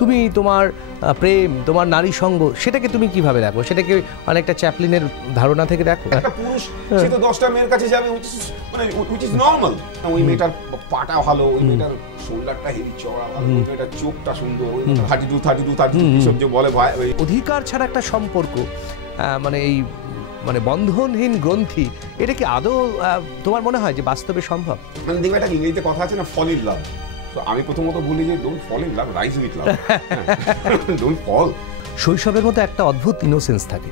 তুমি তোমার প্রেম, তোমার নারী সঙ্গ, সেটাকে তুমি কিভাবে দেখো? সেটাকে অনেকটা চ্যাপলিনের ধারণা থেকে দেখো? একটা পুরুষ সে তো 10টা মেয়ের কাছে যাবে, মানে which is normal। ওই মেয়েটার পাটা ভালো, ওই মেয়েটার শোল্ডারটা হেভি চওড়া ভালো, ওই মেয়েটার চোখটা সুন্দর, ওই 32 কিসব যে বলে ভাই। অধিকার ছাড়া একটা সম্পর্ক, মানে এই মানে বন্ধনহীন গ্রন্থি, এটা কি আদৌ তোমার মনে হয় যে বাস্তবে সম্ভব? মানে দেখবে একটা ইংরেজিতে কথা আছে না, ফল ইন লাভ। তো আমি প্রথমত বলি যে don't fall in love, rise with love, don't fall. শৈশবের মতো একটা অদ্ভুত ইনোসেন্স থাকে,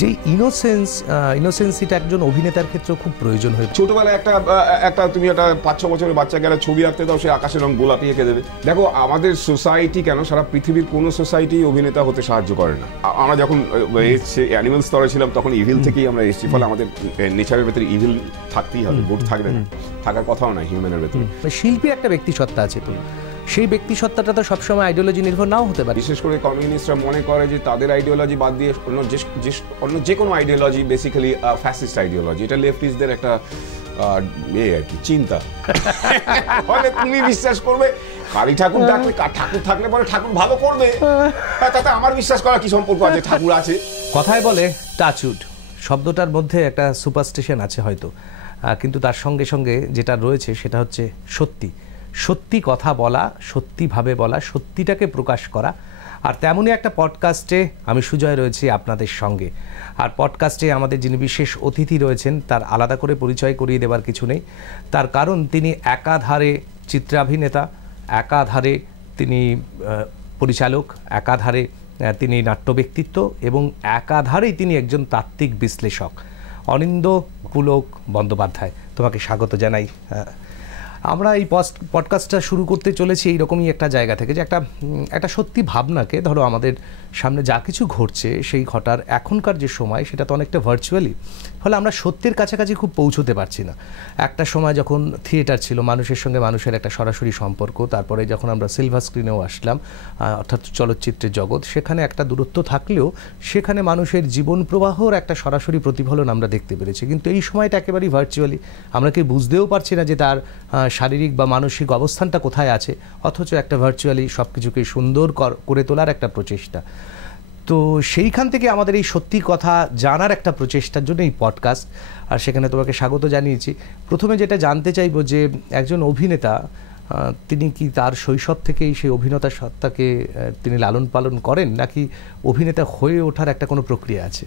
যে ইনোসেন্সিটা একজন অভিনেতার ক্ষেত্রে খুব প্রয়োজন হয়ে। ছোটবেলায় একটা তুমি একটা 5-6 বছরের বাচ্চাকে একটা ছবি আঁকতে দাও, সে আকাশের রং গোলাপি এঁকে দেবে। দেখো আমাদের সোসাইটি কেন, সারা পৃথিবীর কোনো সোসাইটি অভিনেতা হতে সাহায্য করে না। আমরা যখন অ্যানিমাল স্তরে ছিলাম তখন ইভিল থেকেই আমরা এসেছি, ফলে আমাদের নেচারের ভেতরে ইভিল থাকতেই হবে, গুড থাকবে না, থাকার কথাও নয় হিউম্যানের ভেতরে। শিল্পীর একটা ব্যক্তিসত্তা আছে, তো সেই ব্যক্তি সত্তাটা তো সবসময় আইডিওলজি নির্ভর নাও হতে পারে। বিশেষ করে কমিউনিস্টরা মনে করে যে তাদের আইডিওলজি বাদ দিয়ে অন্য যে কোনো আইডিওলজি বেসিক্যালি ফ্যাসিস্ট আইডিওলজি। এটা লেফটিস্টদের একটা আর কি চিন্তা। ফলে তুমি বিশ্বাস করবে কালী ঠাকুর ডাকলে, ঠাকুর থাকলে পরে ঠাকুর ভালো করবে, তাতে আমার বিশ্বাস করা কি সম্পর্ক আছে? ঠাকুর আছে। কথায় বলে টাচউড শব্দটার মধ্যে একটা সুপারস্টিশন আছে হয়তো, কিন্তু তার সঙ্গে সঙ্গে যেটা রয়েছে সেটা হচ্ছে সত্যি। সত্যি কথা বলা, সত্যিভাবে বলা, সত্যিটাকে প্রকাশ করা। আর তেমনই একটা পডকাস্টে আমি সুজয় রয়েছি আপনাদের সঙ্গে। আর পডকাস্টে আমাদের যিনি বিশেষ অতিথি রয়েছেন তার আলাদা করে পরিচয় করিয়ে দেওয়ার কিছু নেই, তার কারণ তিনি একাধারে চিত্রাভিনেতা, একাধারে তিনি পরিচালক, একাধারে তিনি নাট্য ব্যক্তিত্ব এবং একাধারেই তিনি একজন তাত্ত্বিক বিশ্লেষক। অনিন্দ পুলক বন্দ্যোপাধ্যায়, তোমাকে স্বাগত জানাই। আমরা এই পডকাস্টটা শুরু করতে চলেছি এইরকমই একটা জায়গা থেকে, যে একটা সত্যি ভাবনাকে, ধরো আমাদের সামনে যা কিছু ঘটছে সেই ঘটার এখনকার যে সময় সেটা তো অনেকটা ভার্চুয়ালি, ফলে আমরা সত্যের কাছাকাছি খুব পৌঁছতে পারছি না। একটা সময় যখন থিয়েটার ছিল, মানুষের সঙ্গে মানুষের একটা সরাসরি সম্পর্ক, তারপরে যখন আমরা সিলভার স্ক্রিনেও আসলাম, অর্থাৎ চলচ্চিত্রের জগৎ, সেখানে একটা দূরত্ব থাকলেও সেখানে মানুষের জীবন প্রবাহর একটা সরাসরি প্রতিফলন আমরা দেখতে পেরেছি। কিন্তু এই সময়টা একেবারেই ভার্চুয়ালি, আমরা কি বুঝতেও পারছি না যে তার শারীরিক বা মানসিক অবস্থানটা কোথায় আছে, অথচ একটা ভার্চুয়ালি সব কিছুকে সুন্দর করে তোলার একটা প্রচেষ্টা। তো সেইখান থেকে আমাদের এই সত্যি কথা জানার একটা প্রচেষ্টার জন্য এই পডকাস্ট, আর সেখানে তোমাকে স্বাগত জানিয়েছি। প্রথমে যেটা জানতে চাইব যে একজন অভিনেতা, তিনি কি তার শৈশব থেকেই সেই অভিনেতা সত্তাকে তিনি লালন পালন করেন, নাকি অভিনেতা হয়ে ওঠার একটা কোনো প্রক্রিয়া আছে?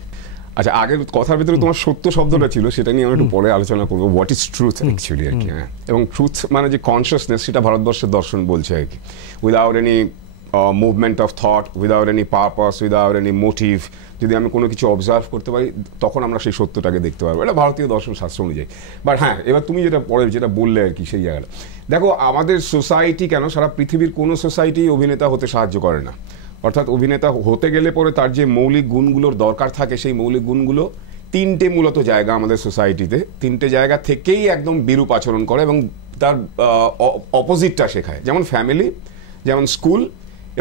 আচ্ছা, আগের কথার ভিতরে তোমার সত্য শব্দটা ছিল, সেটা নিয়ে আমরা একটু পরে আলোচনা করবো। হোয়াট ইজ ট্রুথ অ্যাকচুয়ালি আর কি। হ্যাঁ, এবং ট্রুথ মানে যে কনসিয়াসনেস, সেটা ভারতবর্ষের দর্শন বলছে আর কি। Without any movement of thought, without any purpose, without any motive, যদি আমি কোনো কিছু অবজার্ভ করতে পারি তখন আমরা সেই সত্যটাকে দেখতে পারবো। এটা ভারতীয় দর্শন শাস্ত্র অনুযায়ী। বাট হ্যাঁ, এবার তুমি যেটা বললে আর কি, সেই জায়গাটা দেখো, আমাদের সোসাইটি কেন, সারা পৃথিবীর কোনো সোসাইটি অভিনেতা হতে সাহায্য করে না। অর্থাৎ অভিনেতা হতে গেলে পরে তার যে মৌলিক গুণগুলোর দরকার থাকে, সেই মৌলিক গুণগুলো তিনটে মূলত জায়গা আমাদের সোসাইটিতে, তিনটে জায়গা থেকেই একদম বিরূপ আচরণ করে এবং তার অপোজিটটা শেখায়। যেমন ফ্যামিলি, যেমন স্কুল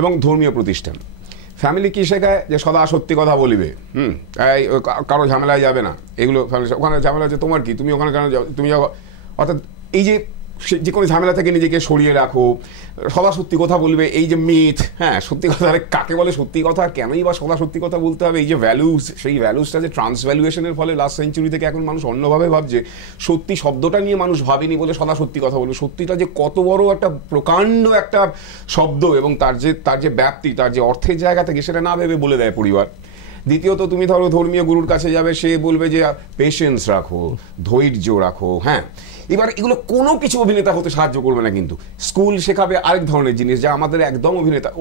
এবং ধর্মীয় প্রতিষ্ঠান। ফ্যামিলি কি শেখায়? যে সদা সত্যি কথা বলিবে, কারো ঝামেলায় যাবে না, এগুলো ফ্যামিলি। ওখানে ঝামেলা আছে, তোমার কি, তুমি ওখানে কেন যাও, তুমি যাও। অর্থাৎ এই যে কোনো ঝামেলা থেকে নিজেকে সরিয়ে রাখো, সদা সত্যি কথা বলবে, এই যে মিথ। হ্যাঁ, সত্যি কথা কাকে বলে সত্যি কথা, কেনই বা সদা সত্যি কথা বলতে হবে? এই যে ভ্যালুজ, সেই ভ্যালুজটা যে ট্রান্সভ্যালুয়েশনের ফলে লাস্ট সেঞ্চুরি থেকে এখন মানুষ অন্যভাবে ভাবছে। সত্যি শব্দটা নিয়ে মানুষ ভাবেনি বলে সদা সত্যি কথা বলবে। সত্যিটা যে কত বড় একটা প্রকাণ্ড একটা শব্দ, এবং তার যে ব্যাপ্তি, তার যে অর্থের জায়গা থেকে, সেটা না ভেবে বলে দেয় পরিবার। দ্বিতীয়ত, তুমি ধরো ধর্মীয় গুরুর কাছে যাবে, সে বলবে যে পেশেন্স রাখো, ধৈর্য রাখো। হ্যাঁ, এবার এগুলো কোনো কিছু অভিনেতা হতে সাহায্য করবে না। কিন্তু স্কুল শেখাবে আরেক ধরনের জিনিস, যা আমাদের একদম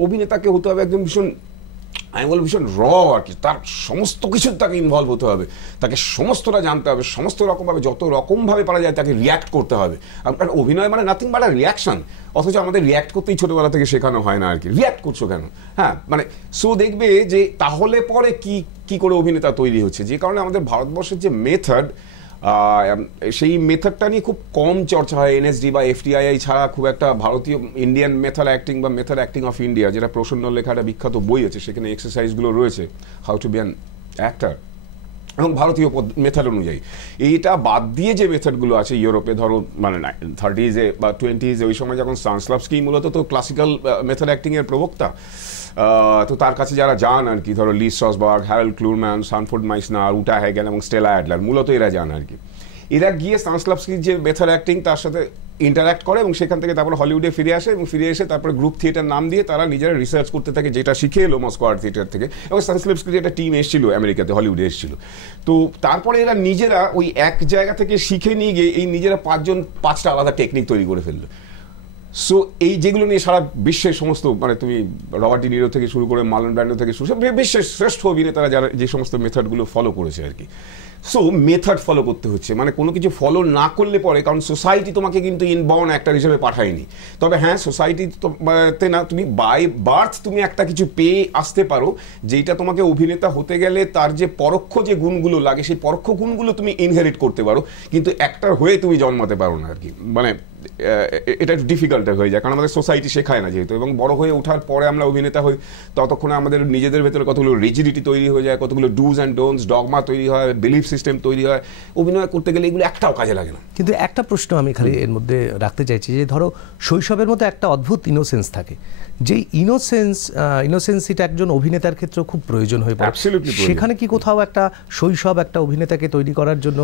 অভিনেতাকে হতে হবে একদম ভীষণ, আমি বলবো ভীষণ র আর কি। তার সমস্ত কিছু তাকে ইনভলভ হতে হবে, তাকে সমস্তটা জানতে হবে, সমস্ত রকমভাবে, যত রকমভাবে পারা যায় তাকে রিয়াক্ট করতে হবে। আপনার অভিনয় মানে নাথিং বাট আ রিয়াকশন, অথচ আমাদের রিয়াক্ট করতেই ছোটবেলা থেকে শেখানো হয় না আর কি। রিয়াক্ট করছো কেন? হ্যাঁ, মানে সো দেখবে যে তাহলে পরে কি করে অভিনেতা তৈরি হচ্ছে, যে কারণে আমাদের ভারতবর্ষের যে মেথড, সেই মেথডটা নিয়ে খুব কম চর্চা হয়। এনএসডি বা এফটিআইআই ছাড়া খুব একটা ভারতীয় ইন্ডিয়ান মেথড অ্যাক্টিং বা মেথড অ্যাক্টিং অফ ইন্ডিয়া, যেটা প্রসন্ন লেখা একটা বিখ্যাত বই আছে, সেখানে এক্সারসাইজগুলো রয়েছে, how to be an actor. এবং ভারতীয় মেথড অনুযায়ী। এইটা বাদ দিয়ে যে মেথডগুলো আছে ইউরোপে, ধরো মানে 30s বা 20s ওই সময় যখন স্টানিস্লাভস্কি মূলত তো ক্লাসিক্যাল মেথড অ্যাক্টিংয়ের প্রবক্তা, তো তার কাছে যারা যান আর কি, ধরো লি স্ট্রসবার্গ, হ্যারল্ড ক্লুরম্যান, সানফোর্ড মাইসনার, উটা হ্যাগেন এবং স্টেলা অ্যাডলার, মূলত এরা যান আর কি। এরা গিয়ে স্টানিস্লাভস্কির যে মেথড অ্যাক্টিং তার সাথে ইন্টারাক্ট করে এবং সেখান থেকে তারপরে হলিউডে ফিরে আসে এবং ফিরে এসে তারপরে গ্রুপ থিয়েটার নাম দিয়ে তারা নিজেরা রিসার্চ করতে থাকে, যেটা শিখে এলো মস্কো আর্ট থিয়েটার থেকে। এবং স্টানিস্লাভস্কির একটা টিম এসেছিল আমেরিকাতে, হলিউডে এসেছিল। তো তারপরে এরা নিজেরা ওই এক জায়গা থেকে শিখে নিয়ে গিয়ে এই নিজেরা 5টা আলাদা টেকনিক তৈরি করে ফেললো। সো এই যেগুলো নিয়ে সারা বিশ্বের সমস্ত, মানে তুমি রবার্ট ডি নিরো থেকে শুরু করে মার্লন ব্র্যান্ডো থেকে শুরু, বিশ্বের শ্রেষ্ঠ অভিনেতারা যারা যে সমস্ত মেথডগুলো ফলো করেছে আর কি। সো মেথড ফলো করতে হচ্ছে, মানে কোনো কিছু ফলো না করলে পরে, কারণ সোসাইটি তোমাকে কিন্তু ইনবাউন্ড অ্যাক্টর হিসেবে পাঠায়নি। তবে হ্যাঁ, সোসাইটিতে না, তুমি বাই বার্থ তুমি একটা কিছু পেয়ে আসতে পারো, যেটা তোমাকে অভিনেতা হতে গেলে তার যে পরোক্ষ যে গুণগুলো লাগে সেই পরোক্ষ গুণগুলো তুমি ইনহেরিট করতে পারো, কিন্তু অ্যাক্টর হয়ে তুমি জন্মাতে পারো না আর কি। মানে এটা একটু ডিফিকাল্ট হয়ে যায়, কারণ আমাদের সোসাইটি শেখায় না যেহেতু। এবং বড় হয়ে ওঠার পরে আমরা অভিনেতা হই, ততক্ষণে আমাদের নিজেদের ভেতরে কতগুলো রিজিডিটি তৈরি হয়ে যায়, কতগুলো ডুজ অ্যান্ড ডোন্টস, ডগমা তৈরি হয়, বিলিফ সিস্টেম তৈরি হয়। অভিনয় করতে গেলে এগুলো একটাও কাজে লাগে না। কিন্তু একটা প্রশ্ন আমি খালি এর মধ্যে রাখতে চাইছি, যে ধরো শৈশবের মধ্যে একটা অদ্ভুত ইনোসেন্স থাকে, যেই ইনোসেন্সিটা একজন অভিনেতার ক্ষেত্রে খুব প্রয়োজন হয়ে পড়ে। সেখানে কি কোথাও একটা শৈশব একটা অভিনেতাকে তৈরি করার জন্য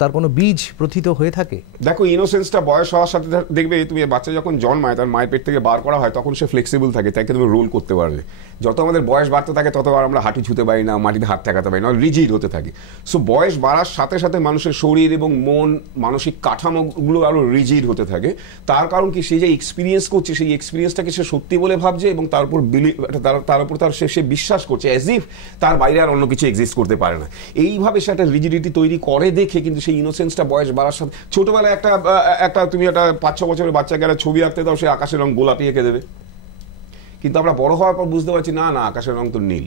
তার কোনো বীজ প্রথিত হয়ে থাকে? দেখো, ইনোসেন্সটা বয়স হওয়ার সাথে দেখবে, তুমি বাচ্চা যখন জন্মায় তার মায়ের পেট থেকে বার করা হয়, তখন সে ফ্লেক্সিবল থাকে, তাকে তুমি রোল করতে পারবে। যত আমাদের বয়স বাড়তে থাকে তত আর আমরা হাঁটু ছুতে পারি না, মাটিতে হাত ঠেকাতে পারি না, রিজিড হতে থাকে। সো বয়স বাড়ার সাথে সাথে মানুষের শরীর এবং মন, মানসিক কাঠামোগুলো আরো রিজিড হতে থাকে। তার কারণ কি, সে যে এক্সপিরিয়েন্স করছে সেই এক্সপিরিয়েন্সটাকে সে সত্যি বলে ভাবছে এবং তার উপর সে বিশ্বাস করছে অ্যাজ ইফ তার বাইরে আর অন্য কিছু এক্সিস্ট করতে পারে না। এইভাবে সে একটা রিজিডিটি তৈরি করে দেখে কিন্তু সেই ইনোসেন্সটা বয়স বাড়ার সাথে, ছোটবেলায় একটা তুমি একটা 5-6 বছরের বাচ্চাকে একটা ছবি আঁকতে দাও, সে আকাশের রং গোলাপি এঁকে দেবে। কিন্তু আমরা বড় হওয়ার পর বুঝতে পারছি না আকাশের রং তো নীল।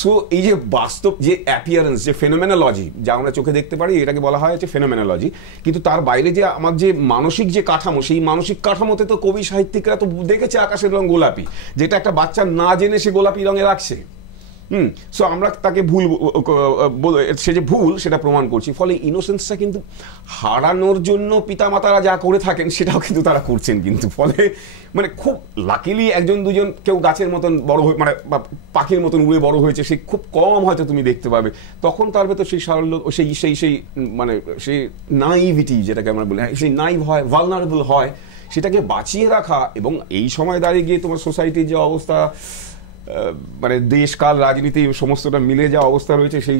সো এই যে বাস্তব যে অ্যাপিয়ারেন্স, যে ফেনোমেনোলজি, যা আমরা চোখে দেখতে পারি, এটাকে বলা হয় হচ্ছে ফেনোমেনোলজি। কিন্তু তার বাইরে যে আমার যে মানসিক যে কাঠামো, সেই মানসিক কাঠামোতে তো কবি সাহিত্যিকরা তো দেখেছে আকাশের রং গোলাপি, যেটা একটা বাচ্চা না জেনে সে গোলাপি রঙে রাখছে। সো আমরা তাকে ভুল, সে যে ভুল সেটা প্রমাণ করছি। ফলে ইনোসেন্সটা কিন্তু হারানোর জন্য পিতামাতারা যা করে থাকেন সেটাও কিন্তু তারা করছেন। কিন্তু ফলে মানে খুব লাকিলি একজন দুজন কেউ গাছের মতন বড় হয়ে, মানে পাখির মতন উড়ে বড় হয়েছে, সে খুব কম হয়তো তুমি দেখতে পাবে। তখন তার ভেতর সেই সারল্য, সেই মানে সেই নাইভিটি যেটাকে আমরা বলি, সেই নাইভ হয়, ভালনারেবল হয়, সেটাকে বাঁচিয়ে রাখা। এবং এই সময় দাঁড়িয়ে গিয়ে তোমার সোসাইটির যে অবস্থা, মানে দেশকাল রাজনীতি সমস্তটা মিলে যা অবস্থা রয়েছে, সেই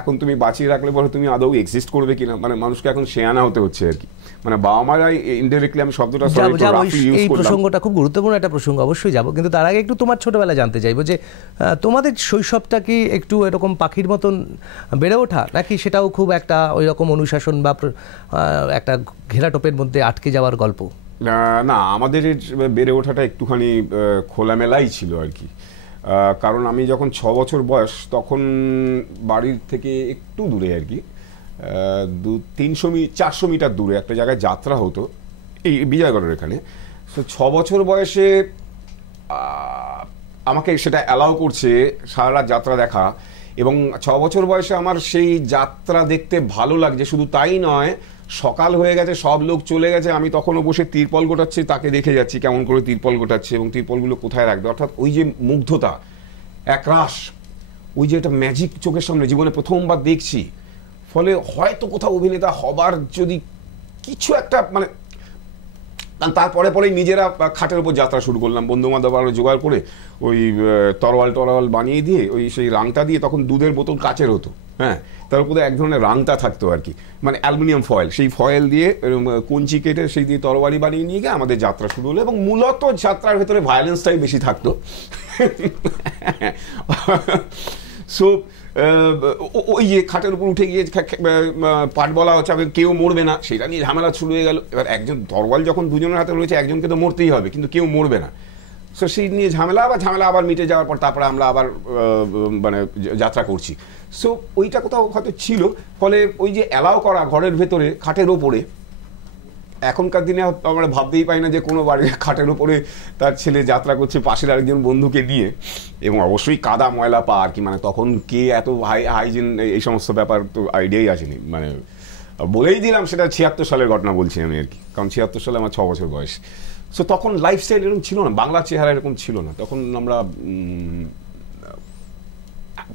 এখন তুমি বাঁচিয়ে রাখলে পরে তুমি আদৌ এক্সিস্ট করবে কিনা, মানে মানুষকে এখন শেয়ানা হতে হচ্ছে আর কি। মানে বাবা মারাই ইনডাইরেক্টলি, আমি শব্দটা এই প্রসঙ্গটা খুব গুরুত্বপূর্ণ একটা প্রসঙ্গ, অবশ্যই যাবো। কিন্তু তার আগে একটু তোমার ছোটবেলা জানতে চাইবো, যে তোমাদের শৈশবটা কি একটু এরকম পাখির মতন বেড়ে ওঠা, নাকি সেটাও খুব একটা ওই রকম অনুশাসন বা একটা ঘেরাটোপের মধ্যে আটকে যাওয়ার গল্প? না, আমাদের বেড়ে ওঠাটা একটুখানি খোলামেলাই ছিল আর কি। কারণ আমি যখন 6 বছর বয়স, তখন বাড়ির থেকে একটু দূরে আর কি, 300-400 মিটার দূরে একটা জায়গায় যাত্রা হতো, এই বিজয়গড়ের এখানে। তো 6 বছর বয়সে আমাকে সেটা অ্যালাউ করছে সারা রাত যাত্রা দেখা। এবং 6 বছর বয়সে আমার সেই যাত্রা দেখতে ভালো লাগছে। শুধু তাই নয়, সকাল হয়ে গেছে, সব লোক চলে গেছে, আমি তখনও বসে তিরপল গোটাচ্ছি, তাকে দেখে যাচ্ছি কেমন করে তিরপল গোটাচ্ছে এবং তিরপলগুলো কোথায় রাখবে। অর্থাৎ ওই যে মুগ্ধতা, একরাশ, ওই যে একটা ম্যাজিক চোখের সামনে জীবনে প্রথমবার দেখছি। ফলে হয়তো কোথাও অভিনেতা হবার যদি কিছু একটা, মানে তারপরে পরেই নিজেরা খাটের উপর যাত্রা শুরু করলাম, বন্ধু বান্ধব আরো জোগাড় করে ওই তরোয়াল বানিয়ে দিয়ে, ওই সেই রাংটা দিয়ে, তখন দুধের বোতল কাচের হতো, হ্যাঁ, তার উপরে এক ধরনের রাংটা থাকতো আর কি, মানে অ্যালুমিনিয়াম ফয়েল, সেই ফয়েল দিয়ে কঞ্চি কেটে সেই দিয়ে তরবারি বানিয়ে নিয়ে গিয়ে আমাদের যাত্রা শুরু হলো। এবং মূলত যাত্রার ভেতরে ভায়োলেন্সটাই বেশি থাকতো। সো ওই যে খাটের উপর উঠে গিয়ে পাঠ বলা হচ্ছে, কেউ মরবে না, সেটা নিয়ে ঝামেলা শুরু হয়ে গেল। এবার একজন তরোয়াল যখন দুজনের হাতে রয়েছে, একজনকে তো মরতেই হবে, কিন্তু কেউ মরবে না। সো সেই নিয়ে ঝামেলা আবার মিটে যাওয়ার পর তারপরে আমরা আবার মানে যাত্রা করছি। সো ওইটা কোথাও হয়তো ছিল। ফলে ওই যে অ্যালাউ করা ঘরের ভেতরে খাটের ওপরে, এখনকার দিনে আমরা ভাবতেই পাই না যে কোনো বাড়ির খাটের উপরে তার ছেলে যাত্রা করছে পাশের আরেকজন বন্ধুকে নিয়ে, এবং অবশ্যই কাদা ময়লা পা আর কি, মানে তখন কে এত হাইজিন এই সমস্ত ব্যাপার তো আইডিয়াই আসেনি। মানে বলেই দিলাম সেটা 76 সালের ঘটনা বলছি আমি আর কি, কারণ 76 সালে আমার 6 বছর বয়স। সো তখন লাইফস্টাইল এরকম ছিল না, বাংলার চেহারা এরকম ছিল না, তখন আমরা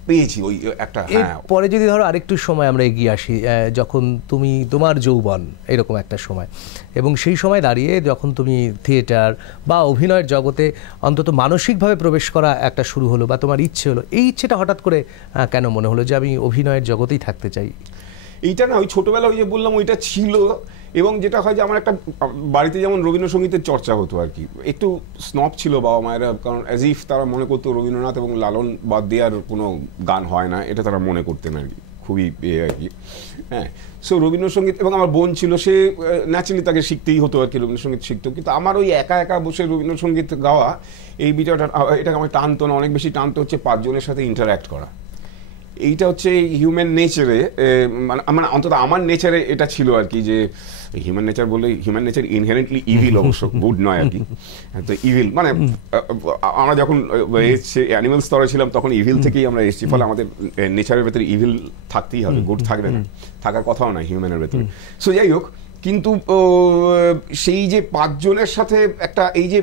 পেয়েছি ওই একটা। পরে যদি ধরো আরেকটু সময় আমরা এগিয়ে আসি, যখন তুমি তোমার যৌবন এরকম একটা সময়, এবং সেই সময় দাঁড়িয়ে যখন তুমি থিয়েটার বা অভিনয়ের জগতে অন্তত মানসিকভাবে প্রবেশ করা একটা শুরু হলো বা তোমার ইচ্ছে হলো, এই ইচ্ছেটা হঠাৎ করে কেন মনে হলো যে আমি অভিনয়ের জগতেই থাকতে চাই? এইটা না, ওই ছোটবেলা ওই যে বললাম ওইটা ছিল, এবং যেটা হয় যে আমার একটা বাড়িতে যেমন রবীন্দ্রসঙ্গীতের চর্চা হতো আর কি, একটু স্নব ছিল বাবা মায়েরা, কারণ অ্যাজ ইফ তারা মনে করতো রবীন্দ্রনাথ এবং লালন বাদ দিয়ে আর কোনো গান হয় না, এটা তারা মনে করতেন আর কি, খুবই আর কি। হ্যাঁ, সো রবীন্দ্রসঙ্গীত, এবং আমার বোন ছিল, সে ন্যাচারালি তাকে শিখতেই হতো আর কি, রবীন্দ্রসঙ্গীত শিখতো, কিন্তু আমার ওই একা একা বসে রবীন্দ্রসঙ্গীত গাওয়া এই বিষয়টা, এটাকে আমার টানতো না, অনেক বেশি টানতো হচ্ছে 5 জনের সাথে ইন্টারঅ্যাক্ট করা। এইটা হচ্ছে হিউম্যান নেচারে, মানে অন্তত আমার নেচারে এটা ছিল আর কি, যে হিউম্যান নেচার বললে হিউম্যান নেচার ইনহেরেন্টলি ইভিল, অবশ্য গুড নয় আর কি। তো ইভিল মানে আমরা যখন অ্যানিমাল স্তরে ছিলাম তখন ইভিল থেকেই আমরা এসেছি, ফলে আমাদের নেচারের ভেতরে ইভিল থাকতেই হবে, গুড থাকবে না, থাকার কথাও নয় হিউম্যানের ভেতরে। সো যাই হোক, কিন্তু সেই যে 5 জনের সাথে একটা এই যে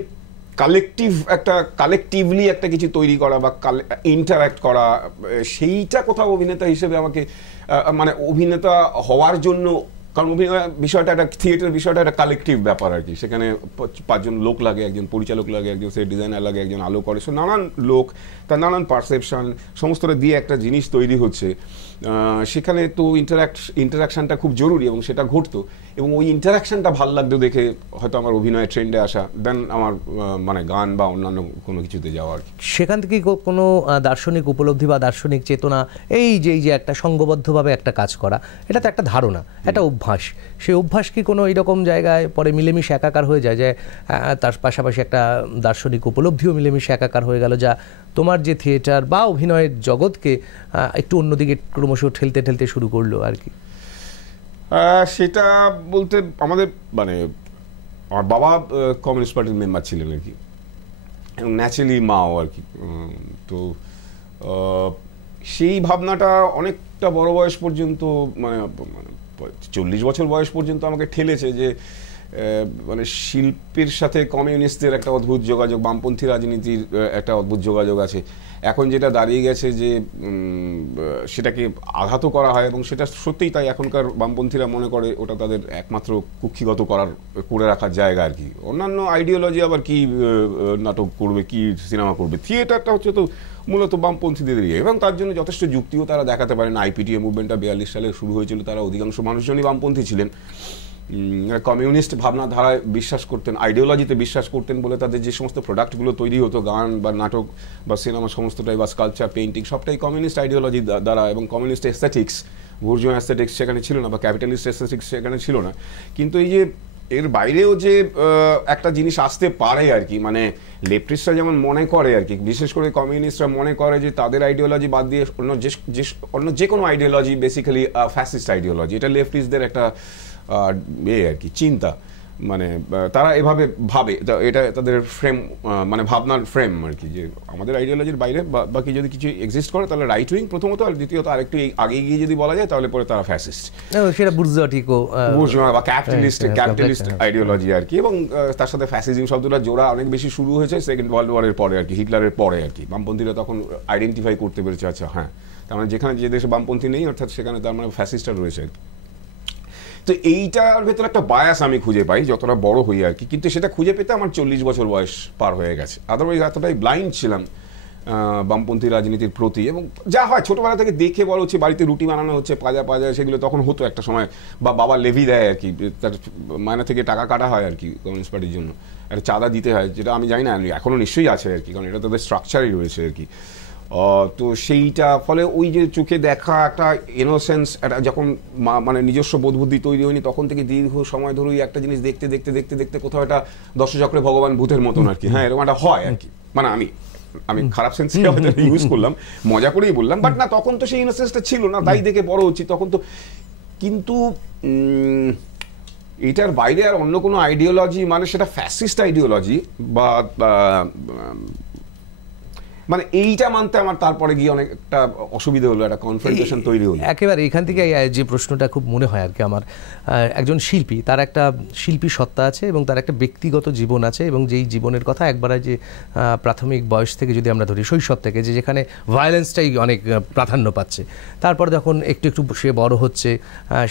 কালেকটিভলি একটা কিছু তৈরি করা বা ইন্টারঅ্যাক্ট করা, সেইটা কোথাও অভিনেতা হিসেবে আমাকে মানে অভিনেতা হওয়ার জন্য, কারণ অভিনয় বিষয়টা একটা, থিয়েটার বিষয়টা একটা কালেকটিভ ব্যাপার আর কি, সেখানে 5 জন লোক লাগে, একজন পরিচালক লাগে, একজন সেট ডিজাইনার লাগে, একজন আলো করে, সো নানান লোক, তার নানান পারসেপশন সমস্তটা দিয়ে একটা জিনিস তৈরি হচ্ছে, সেখানে তো ইন্টারাকশনটা খুব জরুরি, এবং সেটা ঘটতো, এবং ওই ইন্টারাকশনটা ভালো লাগতো দেখে হয়তো আমার অভিনয়ের ট্রেন্ডে আসা, দেন আমার মানে গান বা অন্যান্য কোনো কিছুতে যাওয়া আর কি। সেখান থেকে কোনো দার্শনিক উপলব্ধি বা দার্শনিক চেতনা, এই যে একটা সংঘবদ্ধভাবে একটা কাজ করা, এটা তো একটা ধারণা, একটা অভ্যাস, সেই অভ্যাস কি কোনো এইরকম জায়গায় পরে মিলেমিশে একাকার হয়ে যায়, যে তার পাশাপাশি একটা দার্শনিক উপলব্ধিও মিলেমিশে একাকার হয়ে গেল, যা তোমার যে থিয়েটার বা অভিনয়ের জগৎকে একটু অন্যদিকে ক্রমশ ঠেলতে ঠেলতে শুরু করলো আর কি? সেটা বলতে আমাদের মানে আমার বাবা কমিউনিস্ট পার্টির মেম্বার ছিলেন আর কি, এবং ন্যাচারালি মাও আর কি। তো সেই ভাবনাটা অনেকটা বড় বয়স পর্যন্ত, মানে 40 বছর বয়স পর্যন্ত আমাকে ঠেলেছে, যে মানে শিল্পের সাথে কমিউনিস্টদের একটা অদ্ভুত যোগাযোগ, বামপন্থী রাজনীতির একটা অদ্ভুত যোগাযোগ আছে। এখন যেটা দাঁড়িয়ে গেছে যে সেটাকে আঘাতও করা হয়, এবং সেটা সত্যিই তাই, এখনকার বামপন্থীরা মনে করে ওটা তাদের একমাত্র কুক্ষিগত করে রাখার জায়গা আর কি। অন্যান্য আইডিওলজি আবার কি নাটক করবে, কি সিনেমা করবে, থিয়েটারটা হচ্ছে তো মূলত বামপন্থীদের ইয়ে, এবং তার জন্য যথেষ্ট যুক্তিও তারা দেখাতে পারেন। আইপিটিএ মুভমেন্টটা 42 সালে শুরু হয়েছিল, তারা অধিকাংশ মানুষজনই বামপন্থী ছিলেন, কমিউনিস্ট ভাবনাধারায় বিশ্বাস করতেন, আইডিওলজিতে বিশ্বাস করতেন বলে তাদের যে সমস্ত প্রোডাক্টগুলো তৈরি হতো, গান বা নাটক বা সিনেমা সমস্তটাই, বা স্কাল্পচার, পেইন্টিং, সবটাই কমিউনিস্ট আইডিওলজি দ্বারা, এবং কমিউনিস্ট এস্থেটিক্স, বুর্জোয়া এস্থেটিক্স সেখানে ছিল না, বা ক্যাপিটালিস্ট এস্থেটিক্স সেখানে ছিল না। কিন্তু এই যে এর বাইরেও যে একটা জিনিস আসতে পারে আর কি, মানে লেফটিস্টরা যেমন মনে করে আর কি, বিশেষ করে কমিউনিস্টরা মনে করে যে তাদের আইডিওলজি বাদ দিয়ে অন্য যে কোনো আইডিওলজি বেসিক্যালি ফ্যাসিস্ট আইডিওলজি, এটা লেফটিস্টদের একটা আর কি চিন্তা, মানে তারা এভাবে ভাবে, এটা তাদের ফ্রেম, মানে ভাবনার ফ্রেম আর কি, যে আমাদের আইডিওলজির বাইরে বাকি যদি কিছু এক্সিস্ট করে তাহলে রাইট উইং প্রথমত, আর দ্বিতীয়ত আরেকটু আগে গিয়ে যদি বলা যায় তাহলে পরে তারা ফ্যাসিস্ট, সেটা বুর্জোয়া বা ক্যাপিটালিস্ট আইডিওলজি আর কি। এবং তার সাথে ফ্যাসিজম শব্দটা জোড়া অনেক বেশি শুরু হয়েছে সেকেন্ড ওয়ার্ল্ড ওয়ারের পরে আর কি, হিটলারের পরে আর কি। বামপন্থীরা তখন আইডেন্টিফাই করতে পেরেছে, আচ্ছা হ্যাঁ, তার মানে যেখানে যে দেশে বামপন্থী নেই অর্থাৎ সেখানে তার মানে ফ্যাসিস্টরা রয়েছে। তো এইটার ভেতরে একটা বায়াস আমি খুঁজে পাই যতটা বড় হই আর কি, কিন্তু সেটা খুঁজে পেতে আমার 40 বছর বয়স পার হয়ে গেছে। আদারওয়াইজ এতটাই ব্লাইন্ড ছিলাম বামপন্থী রাজনীতির প্রতি, এবং যা হয় ছোটবেলা থেকে দেখে বড় হচ্ছে, বাড়িতে রুটি বানানো হচ্ছে, পাজা সেগুলো তখন হতো একটা সময়, বা বাবা লেভি দেয় আর কি, তার মায়না থেকে টাকা কাটা হয় আর কি কমিউনিস্ট পার্টির জন্য, একটা চাঁদা দিতে হয়, যেটা আমি জানি না এখনো নিশ্চয়ই আছে আর কি, কারণ এটা তাদের স্ট্রাকচারই রয়েছে আর কি। তো সেইটা ফলে ওই যে চোখে দেখা একটা ইনোসেন্স, একটা যখন মানে নিজস্ব বোধবুদ্ধি তৈরি হয়নি তখন থেকে দীর্ঘ সময় ধরে একটা জিনিস দেখতে দেখতে দেখতে দেখতে কোথাও একটা দশচক্রে ভগবান ভূতের মতন আর কি, হ্যাঁ এরকম একটা হয় আর কি। মানে আমি খারাপ সেন্সে ইউজ করলাম, মজা করেই বললাম, বাট না তখন তো সেই ইনোসেন্সটা ছিল না, তাই দেখে বড় হচ্ছি তখন তো। কিন্তু এটার বাইরে আর অন্য কোনো আইডিওলজি, মানে সেটা ফ্যাসিস্ট আইডিওলজি বা মানে এইটা মানতে আমার তারপরে গিয়ে অনেকটা অসুবিধা হলো, একটা কনফ্রন্টেশন তৈরি হলো। একেবারে এখান থেকে যে প্রশ্নটা খুব মনে হয় আর কি আমার, একজন শিল্পী, তার একটা শিল্পী সত্তা আছে এবং তার একটা ব্যক্তিগত জীবন আছে, এবং যেই জীবনের কথা একবারে যে প্রাথমিক বয়স থেকে যদি আমরা ধরি, শৈশব থেকে, যে যেখানে ভায়োলেন্সটাই অনেক প্রাধান্য পাচ্ছে, তারপর যখন একটু একটু সে বড় হচ্ছে,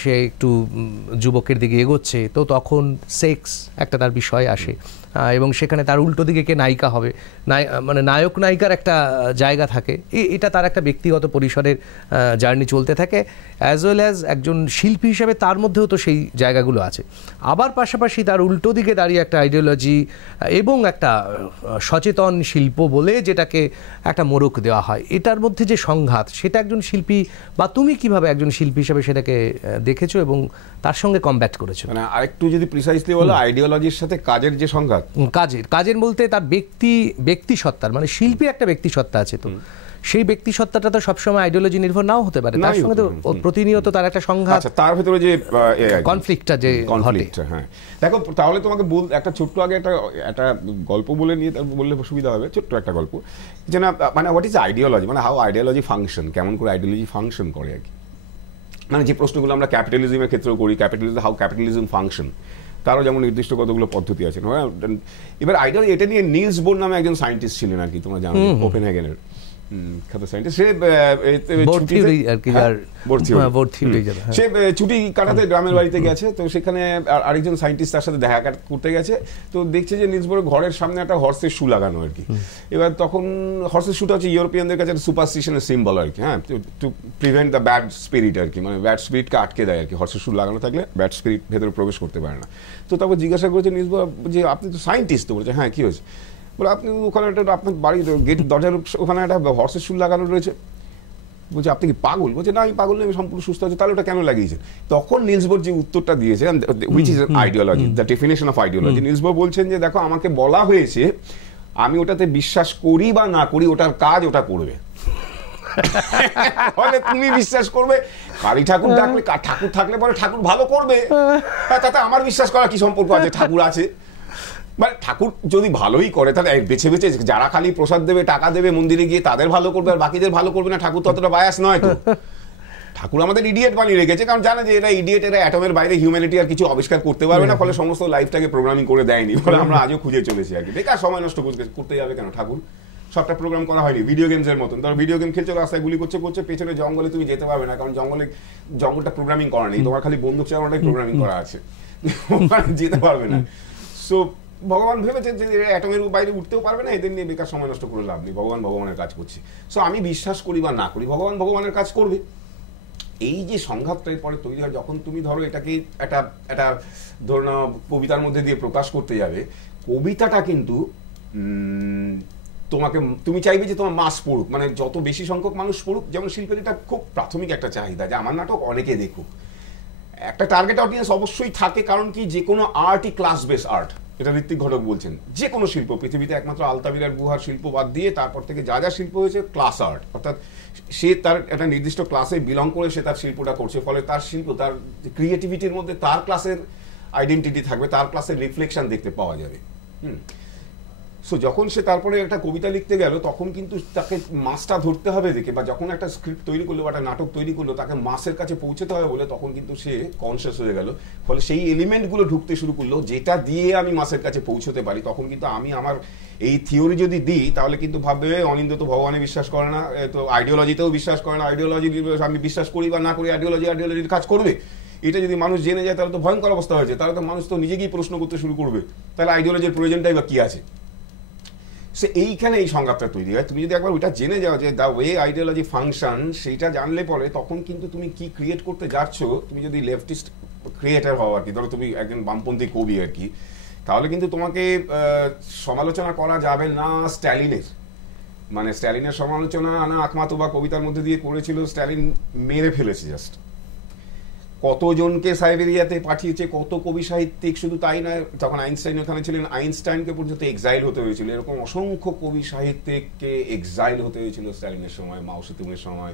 সে একটু যুবকের দিকে এগোচ্ছে, তো তখন সেক্স একটা তার বিষয় আসে, এবং সেখানে তার উল্টো দিকে কে নায়িকা হবে, মানে নায়ক নায়িকার একটা জায়গা থাকে, এটা তার একটা ব্যক্তিগত পরিসরের জার্নি চলতে থাকে, অ্যাজ ওয়েল অ্যাজ একজন শিল্পী হিসেবে তার মধ্যেও তো সেই জায়গাগুলো আছে। আবার পাশাপাশি তার উল্টো দিকে দাঁড়িয়ে একটা আইডিওলজি এবং একটা সচেতন শিল্প বলে যেটাকে একটা মোড়ক দেওয়া হয়, এটার মধ্যে যে সংঘাত, সেটা একজন শিল্পী বা তুমি কিভাবে একজন শিল্পী হিসেবে সেটাকে দেখেছো এবং তার সঙ্গে কমব্যাট করেছো? মানে আরেকটু যদি প্রিসাইসলি বলো, আইডিওলজির সাথে কাজের যে সংঘাত, কাজের বলতে তার ব্যক্তি সত্তার, মানে শিল্পীর একটা ব্যক্তি সত্তা আছে, তো সেই ব্যক্তি সত্তাটা তো সবসময় আইডিওলজি নির্ভর নাও হতে পারে, তার সঙ্গে তো প্রতিনিয়ত তার একটা সংঘাত, তার ভিতরে যে কনফ্লিক্টটা যে কনফ্লিক্ট। হ্যাঁ, দেখো তাহলে তোমাকে একটা ছোট্ট আগে একটা গল্প বলে নিয়ে বললে সুবিধা হবে, ছোট্ট একটা গল্প, যে না মানে হোয়াট ইজ আইডিওলজি, মানে হাউ আইডিওলজি ফাংশন, কেমন করে আইডিওলজি ফাংশন করে আর কি। মানে যে প্রশ্নগুলো আমরা ক্যাপিটালিজমের ক্ষেত্রেও করি, হাউ ক্যাপিটালিজম ফাংশন, তারও যেমন নির্দিষ্ট কতগুলো পদ্ধতি আছে। এবার আইডিওলজি, এটা নিয়ে নিলস বোর নামে একজন সায়েন্টিস্ট ছিলেন আর কি, তোমরা জানো, কোপেনহেগেনের খ্যাত সায়েন্টিস্ট। সে ছুটি কাটাতে গ্রামের বাড়িতে গেছে, তো সেখানে আরেকজন সায়েন্টিস্ট তার সাথে দেখা করতে গেছে, তো দেখছে যে নিলস বোরের ঘরের সামনে একটা হর্সের শু লাগানো আর কি। এবার তখন হর্সের শুটা হচ্ছে ইউরোপিয়ানদের কাছে একটা সুপারস্টিশনের সিম্বল আর কি, হ্যাঁ, to prevent the bad spirit আর কি, মানে ব্যাড স্পিরিটকে আটকে দেয় আর কি, হর্সের শু লাগানো থাকলে ব্যাড স্পিরিট ভেতরে প্রবেশ করতে পারে না। তো তারপর জিজ্ঞাসা করেছে নিলস বোর যে আপনি তো সায়েন্টিস্ট, তো বলছে হ্যাঁ, কি হয়েছে? বলে আপনি ওখানে একটা আপনার বাড়ির গেট দরজার ওখানে একটা হর্সের শু লাগানো রয়েছে। বলছে আপনি কি পাগল? বলছে না, আমি পাগল নই, আমি সম্পূর্ণ সুস্থ আছি। তাহলে ওটা কেন লাগিয়েছে? তখন নিলস বোর যে উত্তরটা দিয়েছে, which is ideology, the definition of ideology, Nils bore বলছেন যে দেখো, আমাকে বলা হয়েছে আমি ওটাতে বিশ্বাস করি বা না করি, ওটার কাজ ওটা করবে। ফলে তুমি বিশ্বাস করবে কালী ঠাকুর ডাকলে, ঠাকুর থাকলে পরে ঠাকুর ভালো করবে, তাতে আমার বিশ্বাস করা কি সম্পর্ক আছে? ঠাকুর আছে, মানে ঠাকুর যদি ভালোই করে তাহলে বেছে বেছে যারা খালি প্রসাদ দেবে, টাকা দেবে মন্দিরে গিয়ে, তাদের ভালো করবে আর বাকিদের ভালো করবে না। ঠাকুর তো অতটা বায়াস নয়। তো ঠাকুর আমাদের ইডিয়েট বানিয়ে রেখেছে, কারণ জানে যে এরা ইডিয়েট, এরা অ্যাটমের বাইরে হিউম্যানিটি আর কিছু আবিষ্কার করতে পারবে না, ফলে সমস্ত লাইফটাকে প্রোগ্রামিং করে দেয়নি, ফলে আমরা আজও খুঁজে চলেছি আর কি। বেকার সময় নষ্ট করতে যাবে কেন? ঠাকুর সবটা প্রোগ্রাম করা হয়নি ভিডিও গেমসের মতন। ধরো ভিডিও গেম খেলছো, রাস্তায় গুলি করছে, পেছনে জঙ্গলে তুমি যেতে পারবে না, কারণ জঙ্গলটা প্রোগ্রামিং করা নেই, তোমার খালি বন্দুক চালানোটাই প্রোগ্রামিং করা আছে, যেতে পারবে না। সো ভগবান ভেবেছে যে অ্যাটমের বাইরে উঠতেও পারবে না, এদের নিয়ে বেকার সময় নষ্ট করে লাভ নেই, ভগবান ভগবানের কাজ করছে। সো আমি বিশ্বাস করি বা না করি, ভগবান ভগবানের কাজ করবে। এই যে সংঘাতটার পরে তৈরি হয়, যখন তুমি ধরো এটাকে একটা ধরো না কবিতার মধ্যে দিয়ে প্রকাশ করতে যাবে, কবিতাটা কিন্তু তুমি চাইবে যে তোমার মাস পড়ুক, মানে যত বেশি সংখ্যক মানুষ পড়ুক। যেমন শিল্পের এটা খুব প্রাথমিক একটা চাহিদা যে আমার নাটক অনেকে দেখুক, একটা টার্গেট অডিয়েন্স অবশ্যই থাকে, কারণ কি যে কোনো আর্টই ক্লাস বেস আর্ট, এটা ঋত্বিক ঘটক বলছেন। যে কোনো শিল্প পৃথিবীতে একমাত্র আলতাবিরার গুহার শিল্প বাদ দিয়ে তারপর থেকে যা যা শিল্প হয়েছে ক্লাস আর্ট, অর্থাৎ সে তার একটা নির্দিষ্ট ক্লাসে বিলং করে সে তার শিল্পটা করছে, ফলে তার শিল্প, তার ক্রিয়েটিভিটির মধ্যে তার ক্লাসের আইডেন্টিটি থাকবে, তার ক্লাসের রিফ্লেকশন দেখতে পাওয়া যাবে। সো যখন সে তারপরে একটা কবিতা লিখতে গেল, তখন কিন্তু তাকে মাসটা ধরতে হবে দেখে, বা যখন একটা স্ক্রিপ্ট তৈরি করলো বা একটা নাটক তৈরি করলো, তাকে মাসের কাছে পৌঁছতে হবে বলে, তখন কিন্তু সে কনসিয়াস হয়ে গেল। ফলে সেই এলিমেন্টগুলো ঢুকতে শুরু করলো, যেটা দিয়ে আমি মাসের কাছে পৌঁছতে পারি। তখন কিন্তু আমি আমার এই থিওরি যদি দিই, তাহলে কিন্তু ভাববে অনিন্দ তো ভগবানে বিশ্বাস করে না, তো আইডিওলজিতেও বিশ্বাস করে না, আইডিওলজি আমি বিশ্বাস করি বা না করি, আইডিওলজির কাজ করবে। এটা যদি মানুষ জেনে যায়, তাহলে তো ভয়ঙ্কর অবস্থা হয়েছে, তাহলে তো মানুষ তো নিজেকেই প্রশ্ন করতে শুরু করবে, তাহলে আইডিওলজির প্রয়োজনটাই বা কি আছে? সে এইখানে এই সংঘাতটা তৈরি হয়। তুমি যদি একবার ওইটা জেনে যাও যে দ্য ওয়ে আইডিওলজি ফাংশন, সেইটা জানলে পরে তখন কিন্তু তুমি কি ক্রিয়েট করতে যাচ্ছ, তুমি যদি লেফটিস্ট ক্রিয়েটার হও আর কি, ধরো তুমি একজন বামপন্থী কবি আর কি, তাহলে কিন্তু তোমাকে সমালোচনা করা যাবে না স্ট্যালিনের। মানে স্ট্যালিনের সমালোচনা আনা আকমাতো বা কবিতার মধ্যে দিয়ে করেছিল, স্ট্যালিন মেরে ফেলেছে জাস্ট। কতজনকে সাইবেরিয়াতে পাঠিয়েছে, কত কবি সাহিত্যিক, শুধু তাই নয়, তখন আইনস্টাইন ওখানে ছিলেন, আইনস্টাইনকে পর্যন্ত এক্সাইল হতে হয়েছিল। এরকম অসংখ্য কবি সাহিত্যিককে এক্সাইল হতে হয়েছিল স্ট্যালিনের সময়, মাও সেতুংয়ের সময়।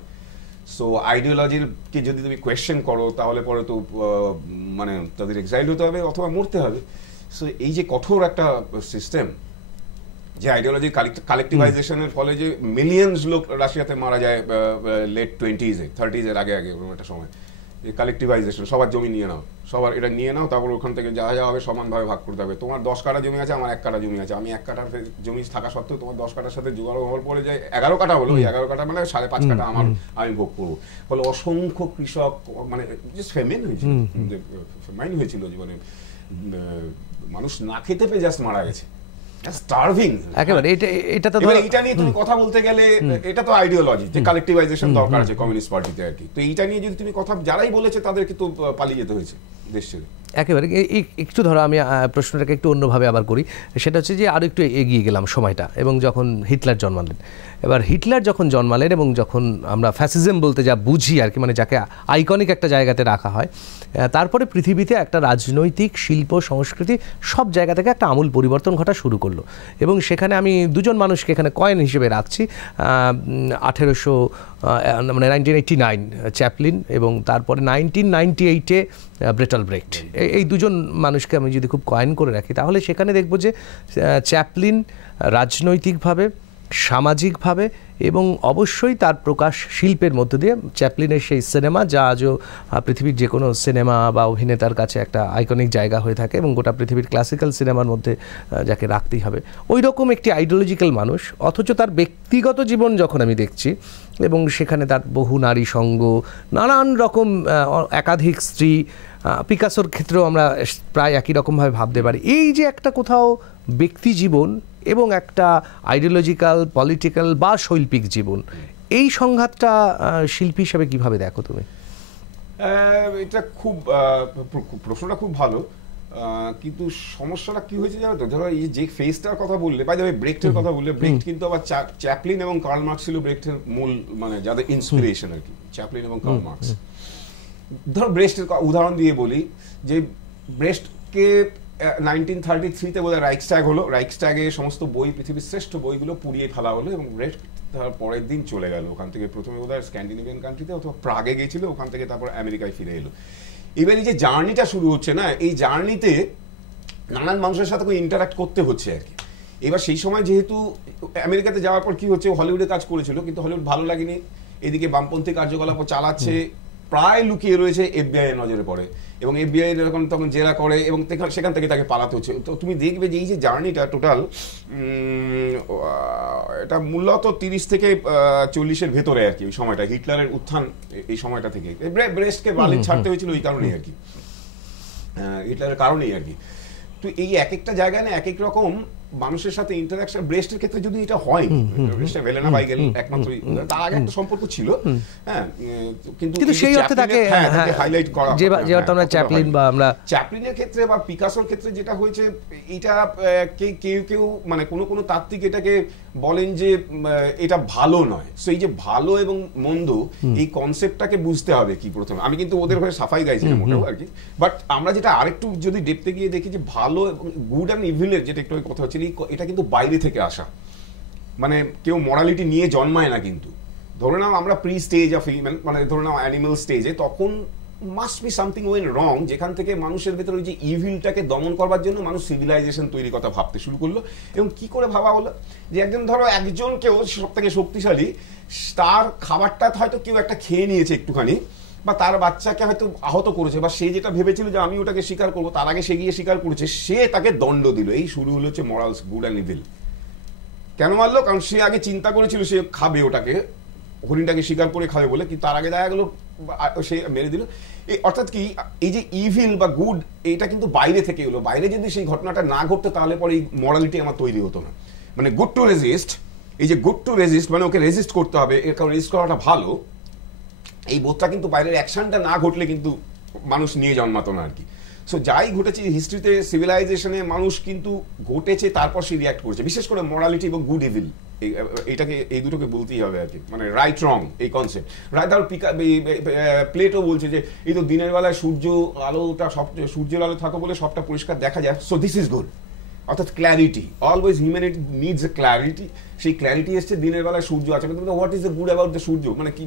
সো আইডিওলজিকে যদি তুমি কোয়েশ্চেন করো তাহলে পরে তো মানে তাদের এক্সাইল হতে হবে অথবা মরতে হবে। সো এই যে কঠোর একটা সিস্টেম, যে আইডিওলজি কালেকটিভাইজেশনের ফলে যে মিলিয়নস লোক রাশিয়াতে মারা যায় লেট 20s 30s এর আগে ওরকম একটা সময়, কালেকটিভাইজেশন, সবার জমি নিয়ে নাও, সবার এটা নিয়ে নাও, তারপর ওখান থেকে যা যা হবে সমানভাবে ভাগ করতে হবে। তোমার 10 কাঠা জমি আছে, আমার 1 কাঠা জমি আছে, আমি 1 কাঠার জমি থাকা সত্ত্বেও তোমার 10 কাঠার সাথে জোগাড় হওয়ার পরে যে 11 কাঠা হলো, 11 কাঠা মানে 5.5 কাঠা আমি ভোগ করবো। ফলে অসংখ্য কৃষক মানে ফেমেন হয়েছিল, মাইন হয়েছিল, মানে মানুষ না খেতে পেয়ে জাস্ট মারা গেছে, স্টার্ভিং একেবারে। এটা নিয়ে তুমি কথা বলতে গেলে এটা তো আইডিওলজি যে কালেকটিভাইজেশন দরকার আছে কমিউনিস্ট পার্টিতে আর কি। তো এইটা নিয়ে যদি তুমি কথা যারাই বলেছে তাদেরকে তো পালিয়ে যেতে হয়েছে দেশ ছেড়ে। একেবারে। একটু ধরো আমি প্রশ্নটাকে একটু অন্যভাবে আবার করি, সেটা হচ্ছে যে আরও একটু এগিয়ে গেলাম সময়টা, এবং যখন হিটলার জন্মালেন। এবার হিটলার যখন জন্মালেন এবং যখন আমরা ফ্যাসিজম বলতে যা বুঝি আর কি, মানে যাকে আইকনিক একটা জায়গাতে রাখা হয়, তারপরে পৃথিবীতে একটা রাজনৈতিক, শিল্প, সংস্কৃতি সব জায়গা থেকে একটা আমূল পরিবর্তন ঘটা শুরু করলো। এবং সেখানে আমি দুজন মানুষকে এখানে কয়েন হিসেবে রাখছি, 1989 চ্যাপলিন এবং তারপরে 1998-এ ব্রেটল ব্রেক্ট। এই দুজন মানুষকে আমি যদি খুব কয়েন করে রাখি, তাহলে সেখানে দেখব যে চ্যাপলিন রাজনৈতিকভাবে, সামাজিকভাবে এবং অবশ্যই তার প্রকাশ শিল্পের মধ্য দিয়ে, চ্যাপলিনের সেই সিনেমা যা আজও পৃথিবীর যে কোনো সিনেমা বা অভিনেতার কাছে একটা আইকনিক জায়গা হয়ে থাকে এবং গোটা পৃথিবীর ক্লাসিক্যাল সিনেমার মধ্যে যাকে রাখতেই হবে, ওই রকম একটি আইডিওলজিক্যাল মানুষ। অথচ তার ব্যক্তিগত জীবন যখন আমি দেখছি, এবং সেখানে তার বহু নারী সঙ্গ, নানান রকম একাধিক স্ত্রী, পিকাসোর ক্ষেত্রেও আমরা প্রায় একই রকমভাবে ভাবতে পারি। এই যে একটা কোথাও ব্যক্তি জীবন এবং একটা আইডিওলজিক্যাল, পলিটিক্যাল বা শৈল্পিক জীবন, এই সংঘাতটা শিল্পী হিসেবে কিভাবে দেখো তুমি? এটা খুব প্রশ্নটা খুব ভালো, কিন্তু সমস্যাটা কি হয়েছে জানো তো? ধরো এই যে ফেজটার কথা বললে, বাই দ্য ওয়ে ব্রেক্টের কথা বললে, ব্রেক্ট কিন্তু আবার চ্যাপলিন এবং কার্ল মার্কস ছিল ব্রেক্টের মূল, মানে যাদের ইন্সপিরেশন আর কি, চ্যাপলিন এবং কার্ল মার্কস। ধরো ব্রেস্টের উদাহরণ দিয়ে বলি, যে ব্রেস্টকে 1933-তে বোধহয় রাইক্সট্যাগ হলো, রাইক্সট্যাগে সমস্ত বই, পৃথিবীর শ্রেষ্ঠ বইগুলো পুড়িয়ে ফেলা হলো, এবং ব্রেস্ট তার পরের দিন চলে গেল ওখান থেকে। প্রথমে বোধহয় স্ক্যান্ডিনেভিয়ান কান্ট্রিতে অথবা প্রাগে গিয়েছিল, ওখান থেকে তারপর আমেরিকায় ফিরে এলো। এবার এই যে জার্নিটা শুরু হচ্ছে না, এই জার্নিতে নানান মানুষের সাথে ইন্টারাক্ট করতে হচ্ছে আর কি। এবার সেই সময় যেহেতু আমেরিকাতে যাওয়ার পর কি হচ্ছে, হলিউডে কাজ করেছিল কিন্তু হলিউড ভালো লাগেনি, এদিকে বামপন্থী কার্যকলাপ চালাচ্ছে, প্রায় লুকিয়ে রয়েছে, এফবিআই এর নজরে পড়ে এবং এফবিআই এরকম তখন জেরা করে এবং সেখান থেকে তাকে পালাতে হচ্ছে। তো তুমি দেখবে যে এই যে জার্নিটা টোটাল, এটা মূলত 30 থেকে 40-এর ভেতরে আর কি, ওই সময়টা হিটলারের উত্থান, এই সময়টা থেকে ব্রেস্টকে বার্লিন ছাড়তে হয়েছিল ওই কারণেই আর কি, হিটলারের কারণেই আর কি। তো এই এক একটা জায়গায় না এক এক রকম মানুষের সাথে ইন্টারাকশন। ব্রেস্টের ক্ষেত্রে যদি এটা হয়, ব্রেস্টে ভেলেনা বাইগেল একমাত্রই, তার আগে একটা সম্পর্ক ছিল, হ্যাঁ, কিন্তু সেই অর্থে তাকে হাইলাইট করা, যে আমরা চ্যাপলিন বা আমরা চ্যাপলিনের ক্ষেত্রে বা পিকাসোর ক্ষেত্রে যেটা হয়েছে, এটা কেউ কেউ মানে কোনো তাত্ত্বিক এটাকে বলেন যে এটা ভালো নয়। সো এই যে ভালো এবং মন্দ, এই কনসেপ্টটাকে বুঝতে হবে কি প্রথমে। আমি কিন্তু ওদের হয়ে সাফাই গাইছি না মোটেও আর কি, বাট আমরা যেটা আরেকটু যদি ডেপথে গিয়ে দেখি যে ভালো এবং গুড অ্যান্ড ইভিলের যেটা একটু কথা হচ্ছে, এটা কিন্তু বাইরে থেকে আসা, মানে কেউ মরালিটি নিয়ে জন্মায় না। কিন্তু ধরে নাও আমরা প্রি স্টেজ অফ হিউম্যান, মানে ধরে নাও অ্যানিমাল স্টেজে, তখন মাস্ট বি সামথিং ওয়েন রং, যেখান থেকে মানুষের ভেতরে ওই যে ইভিলটাকে দমন করবার জন্য মানুষ সিভিলাইজেশন তৈরি কথা ভাবতে শুরু করলো। এবং কি করে ভাবা হলো যে একজনকেও সব থেকে শক্তিশালী, তার খাবারটা হয়তো কেউ একটা খেয়ে নিয়েছে একটুখানি, বা তার বাচ্চাকে হয়তো আহত করেছে, বা সে যেটা ভেবেছিল যে আমি ওটাকে স্বীকার করবো, তার আগে সে গিয়ে স্বীকার করেছে, সে তাকে দণ্ড দিল। এই শুরু হলো হচ্ছে মরালস, গুড অ্যান্ড ইভিল। কেন মারলো? কারণ সে আগে চিন্তা করেছিল সে খাবে ওটাকে, হরিণটাকে স্বীকার করে খাবে বলে, কিন্তু তার আগে দেখা গেলো সে মেরে দিল। অর্থাৎ কি, এই যে ইভিল বা গুড, এটা কিন্তু বাইরে থেকে এলো। বাইরে যদি সেই ঘটনাটা না ঘটতো তাহলে পরে এই মরালিটি আমার তৈরি হতো না। মানে গুড টু রেজিস্ট, এই যে গুড টু রেজিস্ট মানে ওকে রেজিস্ট করতে হবে, এর কারণ রেজিস্ট করাটা ভালো, এই বোধটা কিন্তু বাইরের অ্যাকশনটা না ঘটলে কিন্তু মানুষ নিয়ে জন্মাতো না আর কি। সো যাই ঘটেছে হিস্ট্রিতে, সিভিলাইজেশনে মানুষ কিন্তু ঘটেছে, তারপর সে রিয়াক্ট করেছে, বিশেষ করে মরালিটি এবং গুড ইভিল, এইটাকে এই দুটোকে বলতেই হবে আর কি, মানে রাইট রং এই কনসেপ্ট। রাইট, প্লেটো বলছে যে এই তো দিনের বেলায় সূর্যের আলো থাকো বলে সবটা পরিষ্কার দেখা যায়, সো দিস ইজ গুড। অর্থাৎ clarity, always humanity needs a clarity. সেই ক্ল্যারিটি এসছে দিনের বেলায় সূর্য আছে, কিন্তু what is the good about the সূর্য, মানে কি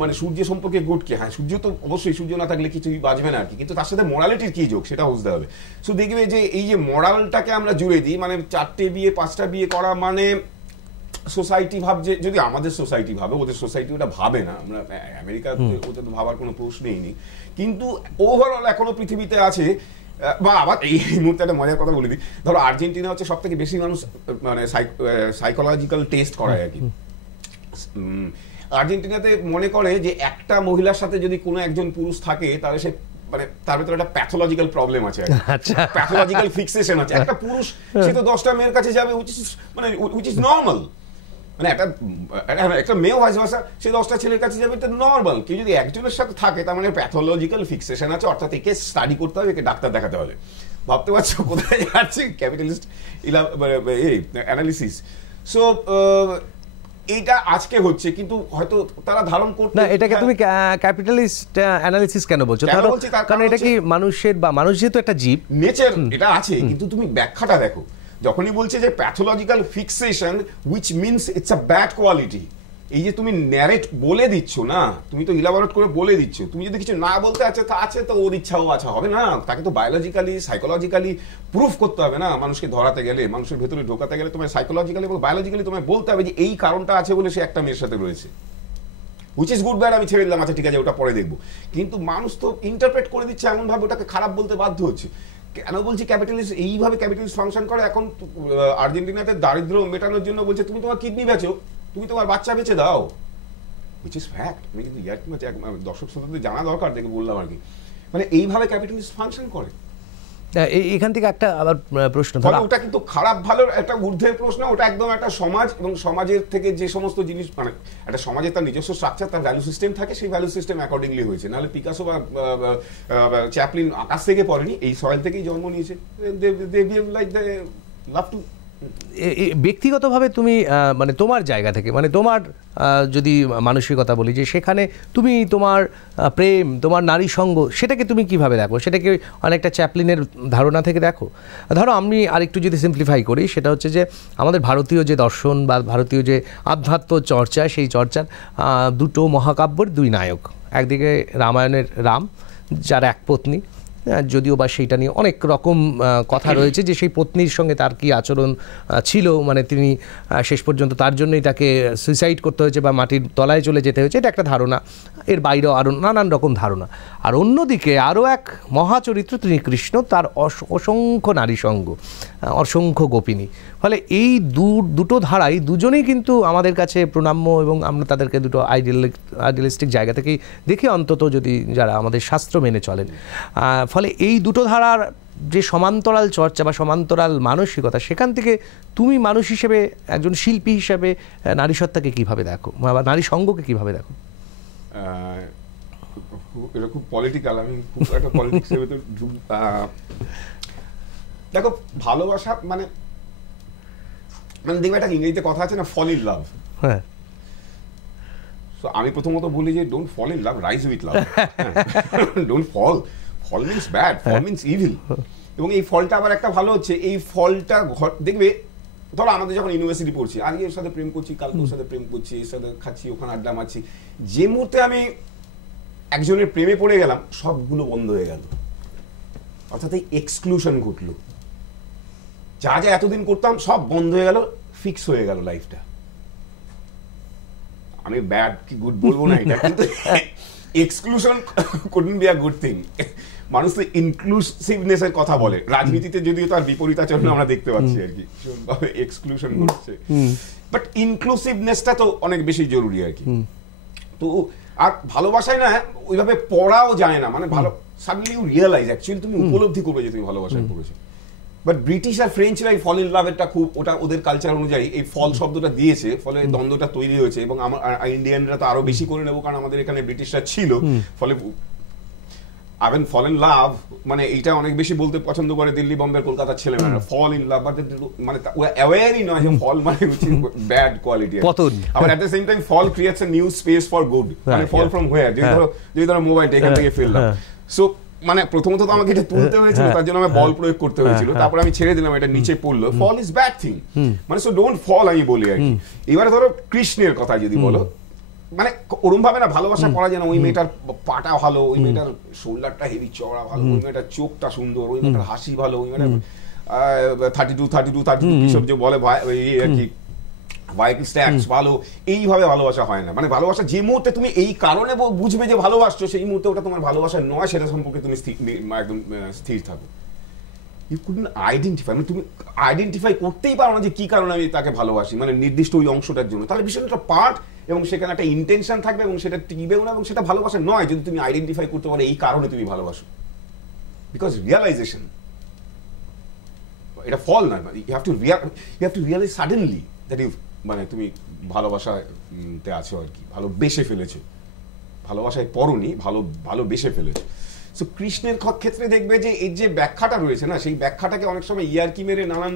মানে সূর্য সম্পর্কে গুড কি? হ্যাঁ সূর্য তো অবশ্যই, সূর্য না থাকলে কিছুই বাজবে না আর কি, কিন্তু তার সাথে মোরালিটির কি যোগ সেটা বুঝতে হবে। সো দেখবে যে এই যে মোরালটাকে আমরা জুড়ে দিই, মানে 4টে বিয়ে 5টা বিয়ে করা মানে সোসাইটি ভাবছে, যদি আমাদের সোসাইটি ভাবে, ওদের সোসাইটি ওটা ভাবে না, আমরা আমেরিকা ওদের তো ভাবার কোনো প্রশ্নই নেই, কিন্তু ওভারঅল এখনো পৃথিবীতে আছে। বা আবার এই মুহূর্তে একটা মজার কথা বলে দিই, ধরো আর্জেন্টিনা হচ্ছে সব থেকে বেশি মানুষ মানে সাইকোলজিক্যাল টেস্ট করায় আর কি। আর্জেন্টিনাতে মনে করে যে একটা মহিলার সাথে যদি কোনো একজন পুরুষ থাকে তাহলে সে মানে তার ভিতরে একটা প্যাথোলজিক্যাল প্রবলেম আছে, প্যাথোলজিক্যাল ফিক্সেশন আছে। একটা পুরুষ সে তো 10টা মেয়ের কাছে যাবে, উইচ ইজ নর্মাল। মানে একটা মেয়ে ভাইস ভার্সা, সে 10টা ছেলের কাছে যাবে, এটা নর্মাল। কেউ যদি একজনের সাথে থাকে তার মানে প্যাথোলজিক্যাল ফিক্সেশন আছে, অর্থাৎ একে স্টাডি করতে হবে, একে ডাক্তার দেখাতে হবে। ভাবতে পারছো কোথায় যাচ্ছে ক্যাপিটালিস্ট অ্যানালিসিস। সো এইটা আজকে হচ্ছে, কিন্তু হয়তো তারা ধারণ করতে না, এটাকে তুমি ক্যাপিটালিস্ট অ্যানালিসিস কেন বলছো? কারণ এটা কি মানুষের, বা মানুষ যেহেতু একটা জীব, নেচার এটা আছে, কিন্তু তুমি ব্যাখ্যাটা দেখো। যখনই বলছে যে pathological fixation which means it's a bad quality, এই যে তুমি ন্যারেট বলে দিচ্ছ না, তুমি তো ইলাবোরেট করে বলে দিচ্ছ। তুমি যদি কিছু না বলতে আছে তো ওর ইচ্ছাও আছে হবে না, তাকে তো বায়োলজিক্যালি সাইকোলজিক্যালি প্রুফ করতে হবে না। মানুষকে ধরাতে গেলে, মানুষের ভেতরে ঢোকাতে গেলে তোমায় সাইকোলজিক্যালি এবং বায়োলজিক্যালি তোমায় বলতে হবে যে এই কারণটা আছে বলে সে একটা মেয়ের সাথে রয়েছে। হুইচ ইজ গুড ব্যাড আমি ছেড়ে দিলাম, আচ্ছা ঠিক আছে ওটা পরে দেখবো, কিন্তু মানুষ তো ইন্টারপ্রেট করে দিচ্ছে এমন ভাবে, ওটাকে খারাপ বলতে বাধ্য হচ্ছে। কেন বলছি ক্যাপিটালিস্ট এইভাবে ক্যাপিটালিস্ট ফাংশন করে? এখন আর্জেন্টিনাতে দারিদ্র মেটানোর জন্য বলছে তুমি তোমার কিডনি বেচো, তুমি তোমার বাচ্চা বেচে দাও, হুইচ ইজ ফ্যাক্ট। আমি কিন্তু দর্শক শ্রোতাদের জানা দরকার, দেখে বললাম আর কি। মানে এইভাবে ক্যাপিটালিস্ট ফাংশন করে। এখান থেকে একটা আবার প্রশ্ন, ওটা কিন্তু খারাপ ভালোর একটা ঊর্ধ্বের প্রশ্ন, ওটা একদম একটা সমাজ, এবং সমাজের থেকে যে সমস্ত জিনিস, মানে একটা সমাজের তার নিজস্ব স্ট্রাকচার, তার ভ্যালু সিস্টেম থাকে, সেই ভ্যালু সিস্টেম অ্যাকর্ডিংলি হয়েছে। নাহলে পিকাসো বা চ্যাপলিন আকাশ থেকে পড়েনি, এই সয়েল থেকেই জন্ম নিয়েছে। ব্যক্তিগতভাবে তুমি মানে তোমার জায়গা থেকে, মানে তোমার যদি মানসিকতা বলি, যে সেখানে তুমি তোমার প্রেম, তোমার নারী সঙ্গ, সেটাকে তুমি কিভাবে দেখো? সেটাকে অনেকটা চ্যাপলিনের ধারণা থেকে দেখো? ধরো আমি আরেকটু যদি সিম্পলিফাই করি, সেটা হচ্ছে যে আমাদের ভারতীয় যে দর্শন বা ভারতীয় যে আধ্যাত্ম চর্চা, সেই চর্চার দুটো মহাকাব্যের দুই নায়ক। একদিকে রামায়ণের রাম, যার এক পত্নী, যদিও বা সেইটা নিয়ে অনেক রকম কথা রয়েছে যে সেই পত্নীর সঙ্গে তার কি আচরণ ছিল, মানে তিনি শেষ পর্যন্ত তার জন্যই তাকে সুইসাইড করতে হয়েছে বা মাটির তলায় চলে যেতে হয়েছে, এটা একটা ধারণা। এর বাইরেও আরও নানান রকম ধারণা। আর অন্যদিকে আরও এক মহাচরিত্র, তিনি কৃষ্ণ, তার অসংখ্য নারী সঙ্গ, অসংখ্য গোপিনী। ফলে এই দুটো ধারাই দুজনেই কিন্তু আমাদের কাছে প্রণাম্য, এবং আমরা তাদেরকে দুটো আইডিয়ালিস্টিক জায়গা থেকেই দেখি, অন্তত যদি যারা আমাদের শাস্ত্র মেনে চলেন। ফলে এই দুটো ধারার যে সমান্তরাল চর্চা বা সমান্তরাল মানসিকতা, সেখান থেকে তুমি মানুষ হিসেবে, একজন শিল্পী হিসেবে নারী সত্তাকে কীভাবে দেখো, বা নারী সঙ্গকে কীভাবে দেখো? এটা খুব পলিটিক্যাল, আমি খুব একটা পলিটিক্সের ভেতর দেখো, ভালোবাসা মানে দেখবে একটা ইংরেজিতে কথা আছে না, ফল ইন লাভ। হ্যাঁ, আমি প্রথমত বলি যে don't fall in love, rise with love. Don't fall means bad, fall means evil. এবং এই ফলটা আবার একটা ভালো হচ্ছে, এই ফলটা দেখবে, ধরো আমাদের যখন ইউনিভার্সিটি পড়ছি, আজকে এর সাথে প্রেম করছি, কালকে ওর সাথে প্রেম করছি, এর সাথে খাচ্ছি, ওখানে আড্ডা মারছি, যে মুহূর্তে আমি একজনের প্রেমে পড়ে গেলাম, সবগুলো বন্ধ হয়ে গেল, অর্থাৎ এই এক্সক্লুশন ঘটলো। যা যা এতদিন করতাম সব বন্ধ হয়ে গেল, ফিক্স হয়ে গেল লাইফটা। আমি ব্যাড কি গুড বলবো না এটা, কিন্তু exclusion couldn't be a good thing। মানুষ তো ইনক্লুসিভনেস এর কথা বলে, রাজনীতিতে যদিও তার বিপরীত আচরণ আমরা দেখতে পাচ্ছি আর কি, এক্সক্লুশন ঘটছে, বাট ইনক্লুসিভনেসটা তো অনেক বেশি জরুরি আর কি। তো আর ভালোবাসায় না ওইভাবে পড়াও যায় না, মানে ভালো সাডেনলি ইউ রিয়েলাইজ, অ্যাকচুয়ালি তুমি উপলব্ধি করবে যে তুমি ভালোবাসায় পড়েছো। বাট ব্রিটিশ আর ফ্রেঞ্চরা এই ফল ইন লাভেরটা খুব, ওটা ওদের কালচার অনুযায়ী এই ফল শব্দটা দিয়েছে, ফলে দ্বন্দ্বটা তৈরি হয়েছে। এবং আমার ইন্ডিয়ানরা তো আরো বেশি করে নেবো, কারণ আমাদের এখানে ব্রিটিশরা ছিল, ফলে আবেন ফল ইন লাভ মানে এইটা অনেক বেশি বলতে পছন্দ করে দিল্লি, বোম্বে, কলকাতার ছেলেমেয়েরা, ফল ইন লাভ, মানে অ্যাওয়ারই নয় যে ফল মানে হচ্ছে ব্যাড কোয়ালিটি। আবার at the same time fall creates a new space for good, মানে ফল ফ্রম হোয়ার, যদি ধরো মোবাইলটা এখান থেকে ফেললাম। সো মানে প্রথমত তো আমাকে এটা তুলতে হয়েছিল, তার জন্য আমার বল প্রয়োগ করতে হয়েছিল, তারপর আমি ছেড়ে দিলাম, এটা নিচে পড়লো। ফল ইজ ব্যাড থিং, মানে সো ডোন্ট ফল আমি বলি আর কি। এবারে ধরো কৃষ্ণের কথা যদি বলো, মানে ওরম ভাবে না ভালোবাসা করা যায় না, ওই মেয়েটার পাটা ভালো, ওই মেয়েটার শোল্ডারটা হেভি চওড়া ভালো, ওই মেয়েটার চোখটা সুন্দর, ওই মেয়েটার হাসি ভালো, ওই মেয়েটার 32 কিসব যে বলে আর কি ভাইটাল স্ট্যাটস ভালো, এইভাবে ভালোবাসা হয় না। মানে ভালোবাসা যে মুহূর্তে তুমি এই কারণে বুঝবে যে ভালোবাসছো, সেই মুহূর্তে ওটা তোমার ভালোবাসা নয়, সেটা সম্পর্কে তুমি একদম স্থির থাকো। ইউ কুডন্ট আইডেন্টিফাই, মানে তুমি আইডেন্টিফাই করতেই পারো না যে কি কারণে আমি তাকে ভালোবাসি, মানে নির্দিষ্ট ওই অংশটার জন্য। তাহলে ভীষণ একটা পার্ট এবং সেখানে একটা ইন্টেনশন থাকবে এবং সেটা টিকবেও না এবং সেটা ভালোবাসা নয় যদি তুমি আইডেন্টিফাই করতে পারো এই কারণে তুমি ভালোবাসো। বিকজ রিয়ালাইজেশন, এটা ফল নয়, you have to realize suddenly that you, মানে তুমি ভালোবাসাতে আছো আর কি, ভালোবেসে ফেলেছো, ভালোবাসায় পড়নি, ভালোবেসে ফেলেছো। সো কৃষ্ণের ক্ষেত্রে দেখবে যে এই যে ব্যাখ্যাটা রয়েছে না, সেই ব্যাখ্যাটাকে অনেক সময় ইয়ার্কি মেরে নানান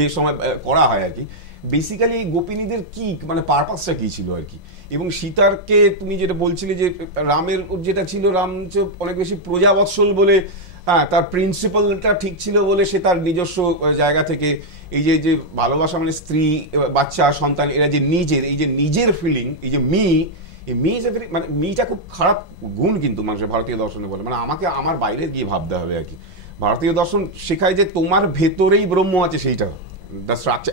এই সময় করা হয় আর কি। বেসিক্যালি এই গোপিনীদের কি মানে পারপাসটা কি ছিল আর কি। এবং সীতারকে তুমি যেটা বলছিলে যে রামের যেটা ছিল, রাম অনেক বেশি প্রজাবৎসল বলে, হ্যাঁ তার প্রিন্সিপালটা ঠিক ছিল বলে সে তার নিজস্ব জায়গা থেকে এই যে ভালোবাসা মানে স্ত্রী বাচ্চা সন্তান এরা যে নিজের, এই যে নিজের ফিলিং, এই যে মানে মিটা খুব খারাপ গুণ কিন্তু মানুষের ভারতীয় দর্শনে বলে, মানে আমাকে আমার বাইরে গিয়ে ভাবতে হবে আর কি। ভারতীয় দর্শন শেখায় যে তোমার ভেতরেই ব্রহ্ম আছে, সেইটা the structure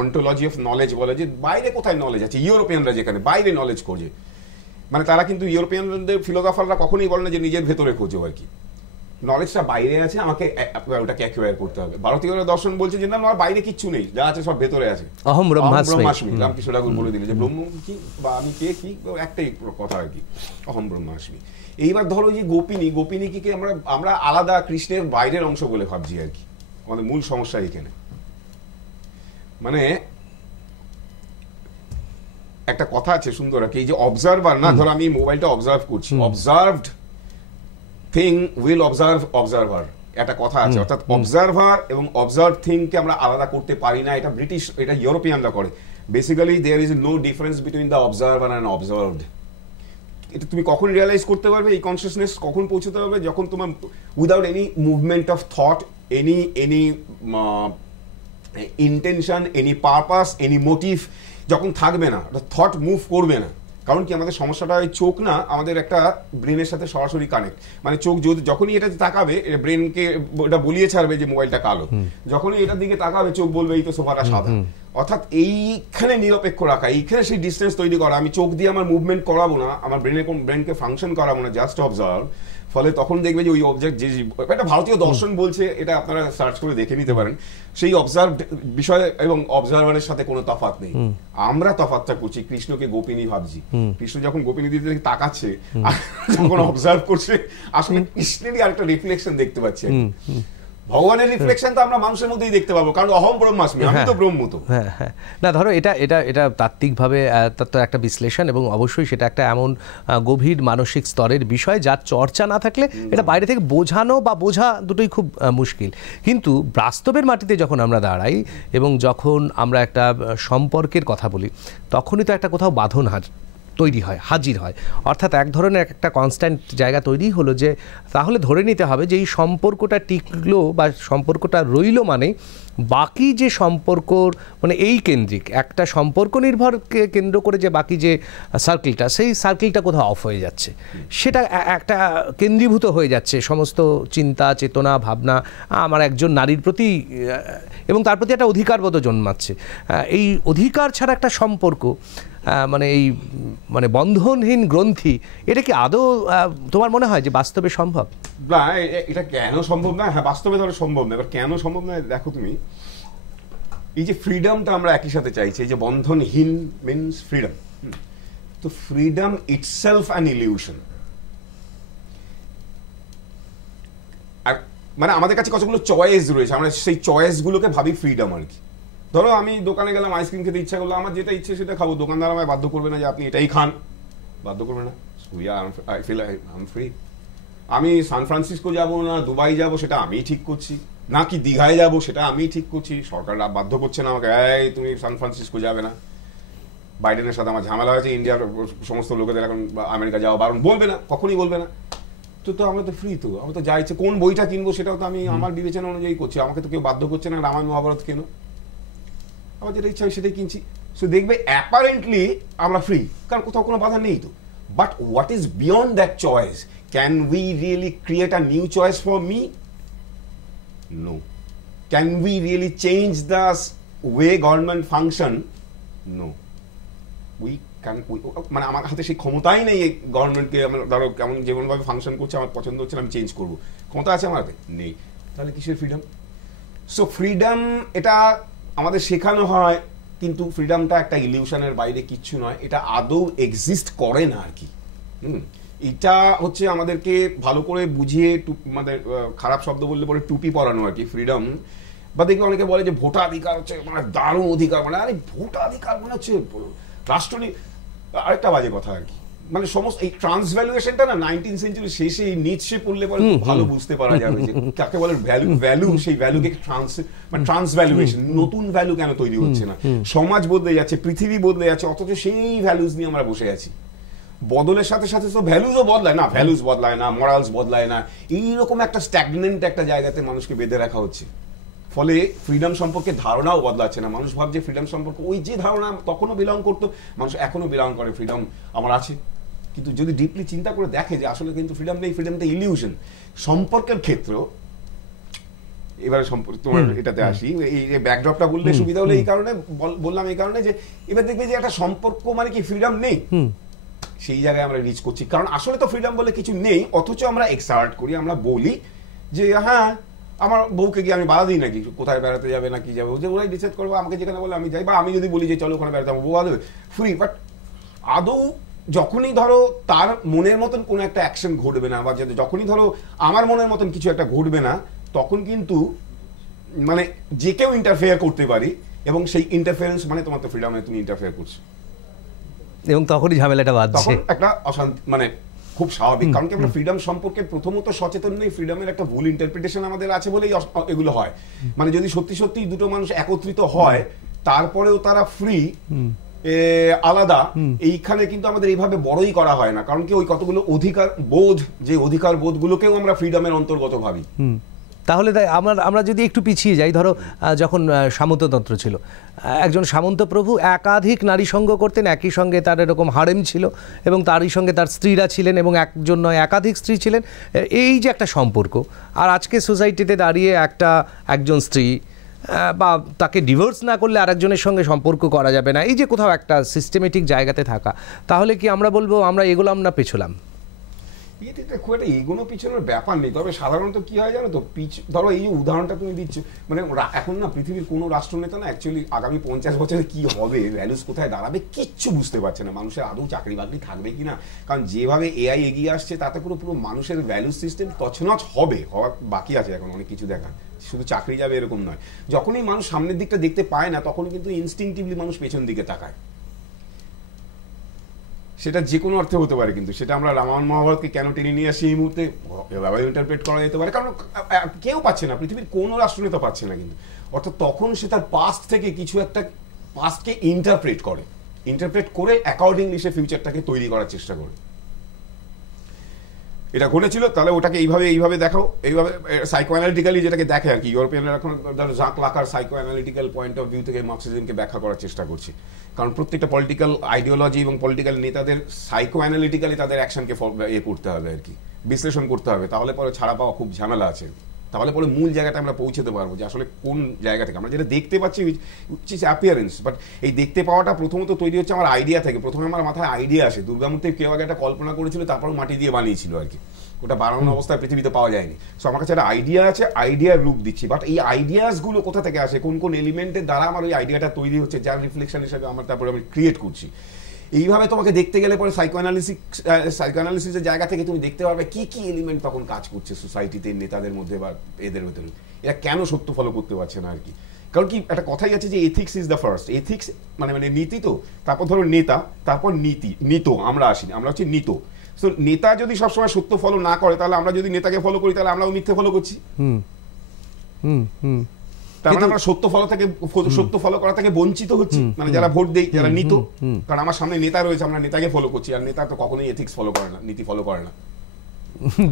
ontology of knowledge বলে যে বাইরে কোথায় নলেজ আছে। ইউরোপিয়ানরা যেখানে বাইরে নলেজ খোঁজে, মানে তারা কিন্তু ইউরোপিয়ানদের ফিলোসফাররা কখনোই বলে না যে নিজের ভেতরে খোঁজো আর কি, নলেজটা বাইরে আছে, আমাকে ওটাকে অ্যাকুয়ার করতে হবে। ভারতীয় দর্শন বলছে যে না, আমার বাইরে কিচ্ছু নেই, যা আছে সব ভেতরে আছে। অহম ব্রহ্মাস্মি, রামকৃষ্ণ ঠাকুর বলে দিলে যে ব্রহ্ম কি বা আমি কে কি, একটাই কথা আর কি, অহম ব্রহ্মাস্মি। এইবার ধরো যে গোপিনীকে আমরা আলাদা কৃষ্ণের বাইরের অংশ বলে ভাবছি আর কি। আমাদের মূল সমস্যা এখানে, মানে একটা কথা আছে সুন্দর আর কি, এই যে অবজারভার না, ধরো আমি মোবাইলটা অবজার্ভ করছি, অবজার্ভড থিং উইল অবজারভার, একটা কথা আছে। অর্থাৎ অবজারভার এবং অবজার্ভ থিংকে আমরা আলাদা করতে পারি না, এটা ব্রিটিশ, এটা ইউরোপিয়ানরা করে। Basically there is no difference between the observer and observed. এটা তুমি কখন রিয়ালাইজ করতে পারবে, এই কনসিয়াসনেস কখন পৌঁছতে পারবে, যখন তোমার without any movement of thought, any intention, any purpose, any motive যখন থাকবে না, থট মুভ করবে না। কারণ কি আমাদের সমস্যাটা ওই চোখ না, আমাদের একটা ব্রেনের সাথে সরাসরি কানেক্ট, মানে চোখ যখনই এটাতে তাকাবে ব্রেনকে ওটা বলিয়ে ছাড়বে যে মোবাইলটা কালো, যখনই এটার দিকে তাকাবে চোখ বলবে এই তো সোফাটা সাদা। অর্থাৎ এইখানে নিরপেক্ষ রাখা, এইখানে সেই ডিস্টেন্স তৈরি করা, আমি চোখ দিয়ে আমার মুভমেন্ট করাবো না, আমার ব্রেনকে ফাংশন করাবো না, জাস্ট অবজার্ভ। ফলে তখন দেখবে যে ওই অবজেক্ট যে একটা ভারতীয় দর্শন বলছে, এটা আপনারা সার্চ করে দেখে নিতে পারেন, সেই অবজার্ভ বিষয় এবং অবজারভারের সাথে কোনো তফাৎ নেই। আমরা তফাৎটা করছি, কৃষ্ণকে গোপিনী ভাবছি। কৃষ্ণ যখন গোপিনী দিতে তাকাচ্ছে, যখন অবজার্ভ করছে, আসলে কৃষ্ণেরই আরেকটা রিফ্লেকশন দেখতে পাচ্ছি। ভগবানের রিফ্লেকশন তো আমরা মানুষের মধ্যেই দেখতে পাবো, কারণ অহম ব্রহ্মাস্মি, আমি তো ব্রহ্ম। তো না ধরো এটা তাত্ত্বিকভাবে তার তো একটা বিশ্লেষণ, এবং অবশ্যই সেটা একটা এমন গভীর মানসিক স্তরের বিষয় যার চর্চা না থাকলে এটা বাইরে থেকে বোঝানো বা বোঝা দুটোই খুব মুশকিল। কিন্তু বাস্তবের মাটিতে যখন আমরা দাঁড়াই এবং যখন আমরা একটা সম্পর্কের কথা বলি, তখনই তো একটা কোথাও বাঁধন তৈরি হয়, হাজির হয়। অর্থাৎ এক ধরনের একটা কনস্ট্যান্ট জায়গা তৈরি হলো যে তাহলে ধরে নিতে হবে যে এই সম্পর্কটা টিকলো বা সম্পর্কটা রইলো, মানে বাকি যে সম্পর্ক, মানে এই কেন্দ্রিক একটা সম্পর্ক নির্ভরকে কেন্দ্র করে যে বাকি যে সার্কেলটা, সেই সার্কেলটা কোথাও অফ হয়ে যাচ্ছে, সেটা একটা কেন্দ্রীভূত হয়ে যাচ্ছে সমস্ত চিন্তা, চেতনা, ভাবনা আমার একজন নারীর প্রতি, এবং তার প্রতি একটা অধিকারবোধ জন্মাচ্ছে। এই অধিকার ছাড়া একটা সম্পর্ক, মানে এই মানে বন্ধনহীন গ্রন্থি, এটা কি আদৌ তোমার মনে হয় যে বাস্তবে সম্ভব? না, এটা কেন সম্ভব না? হ্যাঁ, বাস্তবে ধরো সম্ভব না। এবার কেন সম্ভব না দেখো তুমি, এই যে ফ্রিডমটা আমরা একই সাথে চাইছি, এই যে বন্ধনহীন মিনস ফ্রিডম, তো ফ্রিডম ইটসেলফ অ্যান ইলিউশন। আর মানে আমাদের কাছে কতগুলো চয়েস রয়েছে, আমরা সেই চয়েসগুলোকে ভাবি ফ্রিডম আর কি। ধরো আমি দোকানে গেলাম, আইসক্রিম খেতে ইচ্ছা করলো, আমার যেটা ইচ্ছে সেটা খাবো, দোকানদার আমায় বাধ্য করবে না যে আপনি এটাই খান, বাধ্য করবে না। I feel I am free. আমি সান ফ্রান্সিসকো যাবো না দুবাই যাবো সেটা আমি ঠিক করছি, নাকি দীঘায় যাবো সেটা আমি ঠিক করছি, সরকার বাধ্য করছে না আমাকে এই তুমি সান ফ্রান্সিসকো যাবে না। বাইডেনের সাথে আমার ঝামেলা হয়েছে, ইন্ডিয়ার সমস্ত লোকেদের এখন আমেরিকা যাওয়া বারণ, বলবে না, কখনই বলবে না। তো আমরা তো ফ্রি, তো আমরা তো যা ইচ্ছে কোন বইটা কিনবো সেটাও তো আমি আমার বিবেচনা অনুযায়ী করছি, আমাকে তো কেউ বাধ্য করছে না রামায়ণ মহাভারত কেন, আমার যেটা ইচ্ছা হয় সেটাই কিনছি। সো দেখবে অ্যাপারেন্টলি আমরা ফ্রি, কারণ কোথাও কোনো বাধা নেই তো। But what is beyond that choice? Can we really create a new choice for me? No. Can we really change the way government function? No. মানে আমার হাতে সেই ক্ষমতাই নেই গভর্নমেন্টকে ধরো কেমন যেমনভাবে ফাংশন করছে আমার পছন্দ হচ্ছে আমি চেঞ্জ করবো, ক্ষমতা আছে আমার হাতে নেই, তাহলে কিসের ফ্রিডম? সো ফ্রিডম এটা আমাদের শেখানো হয়, কিন্তু ফ্রিডমটা একটা ইলিউশনের বাইরে কিচ্ছু নয়, এটা আদৌ এক্সিস্ট করে না আর কি। এটা হচ্ছে আমাদেরকে ভালো করে বুঝিয়ে মানে খারাপ শব্দ বললে পরে টুপি পরানো আর কি ফ্রিডম। বা দেখবে অনেকে বলে যে ভোটাধিকার হচ্ছে মানে দারুণ অধিকার, মানে আরে ভোটাধিকার মানে হচ্ছে রাষ্ট্র। আরেকটা বাজে কথা আর কি, মানে সমস্ত এই ট্রান্সভ্যালুয়েশনটা না 19th সেঞ্চুরি শেষে নিচে পড়লে পরে খুব ভালো বুঝতে পারা যাবে যে কাকে বলে ভ্যালু, সেই ভ্যালুকে ট্রান্সভ্যালুয়েশন, নতুন ভ্যালু কেন তৈরি হচ্ছে না? সমাজ বদলে যাচ্ছে, পৃথিবী বদলে যাচ্ছে, অথচ সেই ভ্যালুজ নিয়ে আমরা বসে আছি। বদলের সাথে সাথে তো ভ্যালুজও বদলায় না, ভ্যালুজ বদলায় না, মরালস বদলায় না, এইরকম একটা স্ট্যাগনেন্ট একটা জায়গাতে মানুষকে বেঁধে রাখা হচ্ছে। ফলে ফ্রিডম সম্পর্কে ধারণাও বদলাচ্ছে না। মানুষ ভাবছে ফ্রিডম সম্পর্কে ওই যে ধারণা তখনও বিলং করতো, মানুষ এখনো বিলং করে ফ্রিডম আমার আছে। কিন্তু যদি ডিপলি চিন্তা করে দেখে যে আসলে কিন্তু ফ্রিডম নেই, ফ্রিডমটা ইলিউশন। সম্পর্কের ক্ষেত্র, এবারে তোমার এটাতে আসি, এই যে ব্যাকড্রপটা বললে সুবিধা হলো এই কারণে বললাম, এই কারণে যে এবার দেখবে যে একটা সম্পর্ক মানে কি ফ্রিডম নেই, সেই জায়গায় আমরা রিচ করছি। কারণ আসলে তো ফ্রিডম বলে কিছু নেই, অথচ আমরা এক্সার্ট করি, আমরা বলি যে হ্যাঁ আমার বউকে গিয়ে আমি বাধা দিই নাকি কোথায় বেড়াতে যাবে না কি যাবে, যে ওরাই ডিসাইড করবো, আমাকে যেখানে বলে আমি যাই, বা আমি যদি বলি যে চলো ওখানে বেড়াতে, আমার বউ বাধা দেবে, ফ্রি। বাট আদৌ যখনই ধরো তার মনের মতন কোনো একটা অ্যাকশন ঘটবে না, বা যখনই ধরো আমার মনের মতন কিছু একটা ঘটবে না, তখন কিন্তু মানে যে কেউ ইন্টারফেয়ার করতে পারি, এবং সেই ইন্টারফেয়ারেন্স মানে তোমার তো ফ্রিডমে তুমি ইন্টারফেয়ার করছো, এবং তখনই ঝামেলাটা বাঁধছে, তখন একটা অশান্তি, মানে খুব স্বাভাবিক। কারণ কি আমরা ফ্রিডম সম্পর্কে প্রথমত সচেতন নেই, ফ্রিডমের একটা ভুল ইন্টারপ্রিটেশন আমাদের আছে বলেই এগুলো হয়। মানে যদি সত্যি সত্যি দুটো মানুষ একত্রিত হয় তারপরেও তারা ফ্রি আলাদা, এইখানে কিন্তু আমাদের এইভাবে বড়ই করা হয় না। কারণ কি ওই কতগুলো অধিকার বোধ, যে অধিকার বোধগুলোকেও আমরা ফ্রিডমের অন্তর্গত ভাবি। তাহলে তাই আমরা যদি একটু পিছিয়ে যাই, ধরো যখন সামন্ততন্ত্র ছিল, একজন সামন্ত প্রভু একাধিক নারী সঙ্গ করতেন, একই সঙ্গে তার এরকম হারেম ছিল, এবং তারই সঙ্গে তার স্ত্রীরা ছিলেন, এবং একজন নয় একাধিক স্ত্রী ছিলেন। এই যে একটা সম্পর্ক, আর আজকে সোসাইটিতে দাঁড়িয়ে একজন স্ত্রী বা তাকে ডিভোর্স না করলে আরেকজনের সঙ্গে সম্পর্ক করা যাবে না, এই যে কোথাও একটা সিস্টেমেটিক জায়গাতে থাকা, তাহলে কি আমরা বলবো আমরা এগোলাম না পেছলাম? এটা খুব একটা এগোনো পিছনের ব্যাপার নেই। তবে সাধারণত কি হয় জানো তো, ধরো এই যে উদাহরণটা তুমি দিচ্ছ, মানে এখন না পৃথিবীর কোনো রাষ্ট্রনেতা না অ্যাকচুয়ালি আগামী 50 বছরে কি হবে, ভ্যালুস কোথায় দাঁড়াবে কিচ্ছু বুঝতে পারছে না। মানুষের আদৌ চাকরি বাকরি থাকবে কিনা, কারণ যেভাবে এআই এগিয়ে আসছে তাতে পুরো মানুষের ভ্যালু সিস্টেম তছনছ হওয়া বাকি আছে, এখন অনেক কিছু দেখা, শুধু চাকরি যাবে এরকম নয়। যখনই মানুষ সামনের দিকটা দেখতে পায় না, তখন কিন্তু ইনস্টিংটিভলি মানুষ পেছন দিকে তাকায়। সেটা যে কোনো অর্থে হতে পারে, কিন্তু সেটা আমরা রামায়ণ মহাভারতকে কেন টেনে নিয়ে আসি এই মুহূর্তে এভাবে ইন্টারপ্রেট করা যেতে পারে, কারণ কেউ পাচ্ছে না, পৃথিবীর কোনো রাষ্ট্রনেতা পাচ্ছে না। কিন্তু অর্থাৎ তখন সে তার পাস্ট থেকে কিছু একটা পাস্টকে ইন্টারপ্রেট করে অ্যাকর্ডিংলি সে ফিউচারটাকে তৈরি করার চেষ্টা করে। এটা ঘটেছিল, তাহলে ওটাকে এইভাবে দেখাও, এইভাবে সাইকো অ্যানালিটিক্যালি যেটাকে দেখে আর কি। ইউরোপিয়ানরা এখন জাক লাকার psychoanalytical point of view থেকে মার্কসিজমকে ব্যাখ্যা করার চেষ্টা করছে। কারণ প্রত্যেকটা পলিটিক্যাল আইডিওলজি এবং পলিটিক্যাল নেতাদের সাইকো অ্যানালিটিক্যালি তাদের অ্যাকশনকে করতে হবে আর কি, বিশ্লেষণ করতে হবে, তাহলে পরে ছাড়া পাওয়া খুব ঝামেলা আছে। তাহলে পরে মূল জায়গাটা আমরা পৌঁছতে পারবো যে আসলে কোন জায়গা থেকে আমরা যেটা দেখতে পাচ্ছি অ্যাপিয়ারেন্স। বাট এই দেখতে পাওয়াটা প্রথমত তৈরি হচ্ছে আমার আইডিয়া থেকে। প্রথমে আমার মাথায় আইডিয়া আসে, দুর্গামূর্তি কেউ আগে একটা কল্পনা করেছিল, তারপর মাটি দিয়ে বানিয়েছিল আর কি, ওটা বানানো অবস্থায় পৃথিবীতে পাওয়া যায়নি। সো আমার কাছে একটা আইডিয়া আছে, আইডিয়ার রূপ দিচ্ছি। বাট এই আইডিয়াসগুলো কোথা থেকে আসে, কোন কোন এলিমেন্টের দ্বারা আমার ওই আইডিয়াটা তৈরি হচ্ছে, যার রিফ্লেকশন হিসেবে আমার তারপরে আমি ক্রিয়েট করছি। এইভাবে তোমাকে দেখতে গেলে পরে সাইকো অ্যানালিসিসের জায়গা থেকে তুমি দেখতে পারবে কি কি এলিমেন্ট তখন কাজ করছে সোসাইটিতে, নেতাদের মধ্যে বা এদের ভেতরে, এরা কেন সত্য ফলো করতে পারছে না আর কি। কারণ কি একটা কথাই আছে যে ethics is the first. Ethics মানে নীতি, তো তারপর ধরো নেতা, তারপর নীত আমরা আসি, আমরা হচ্ছে নীত। সো নেতা যদি সবসময় সত্য ফলো না করে, তাহলে আমরা যদি নেতাকে ফলো করি তাহলে আমরাও মিথ্যে ফলো করছি। তার মানে আমরা সত্য ফলো করা থেকে বঞ্চিত হচ্ছি, মানে যারা ভোট দেই, যারা নীত। কারণ আমার সামনে নেতা রয়েছে, আমরা নেতাকে ফলো করছি, আর নেতা তো কখনোই এথিক্স ফলো করে না, নীতি ফলো করে না।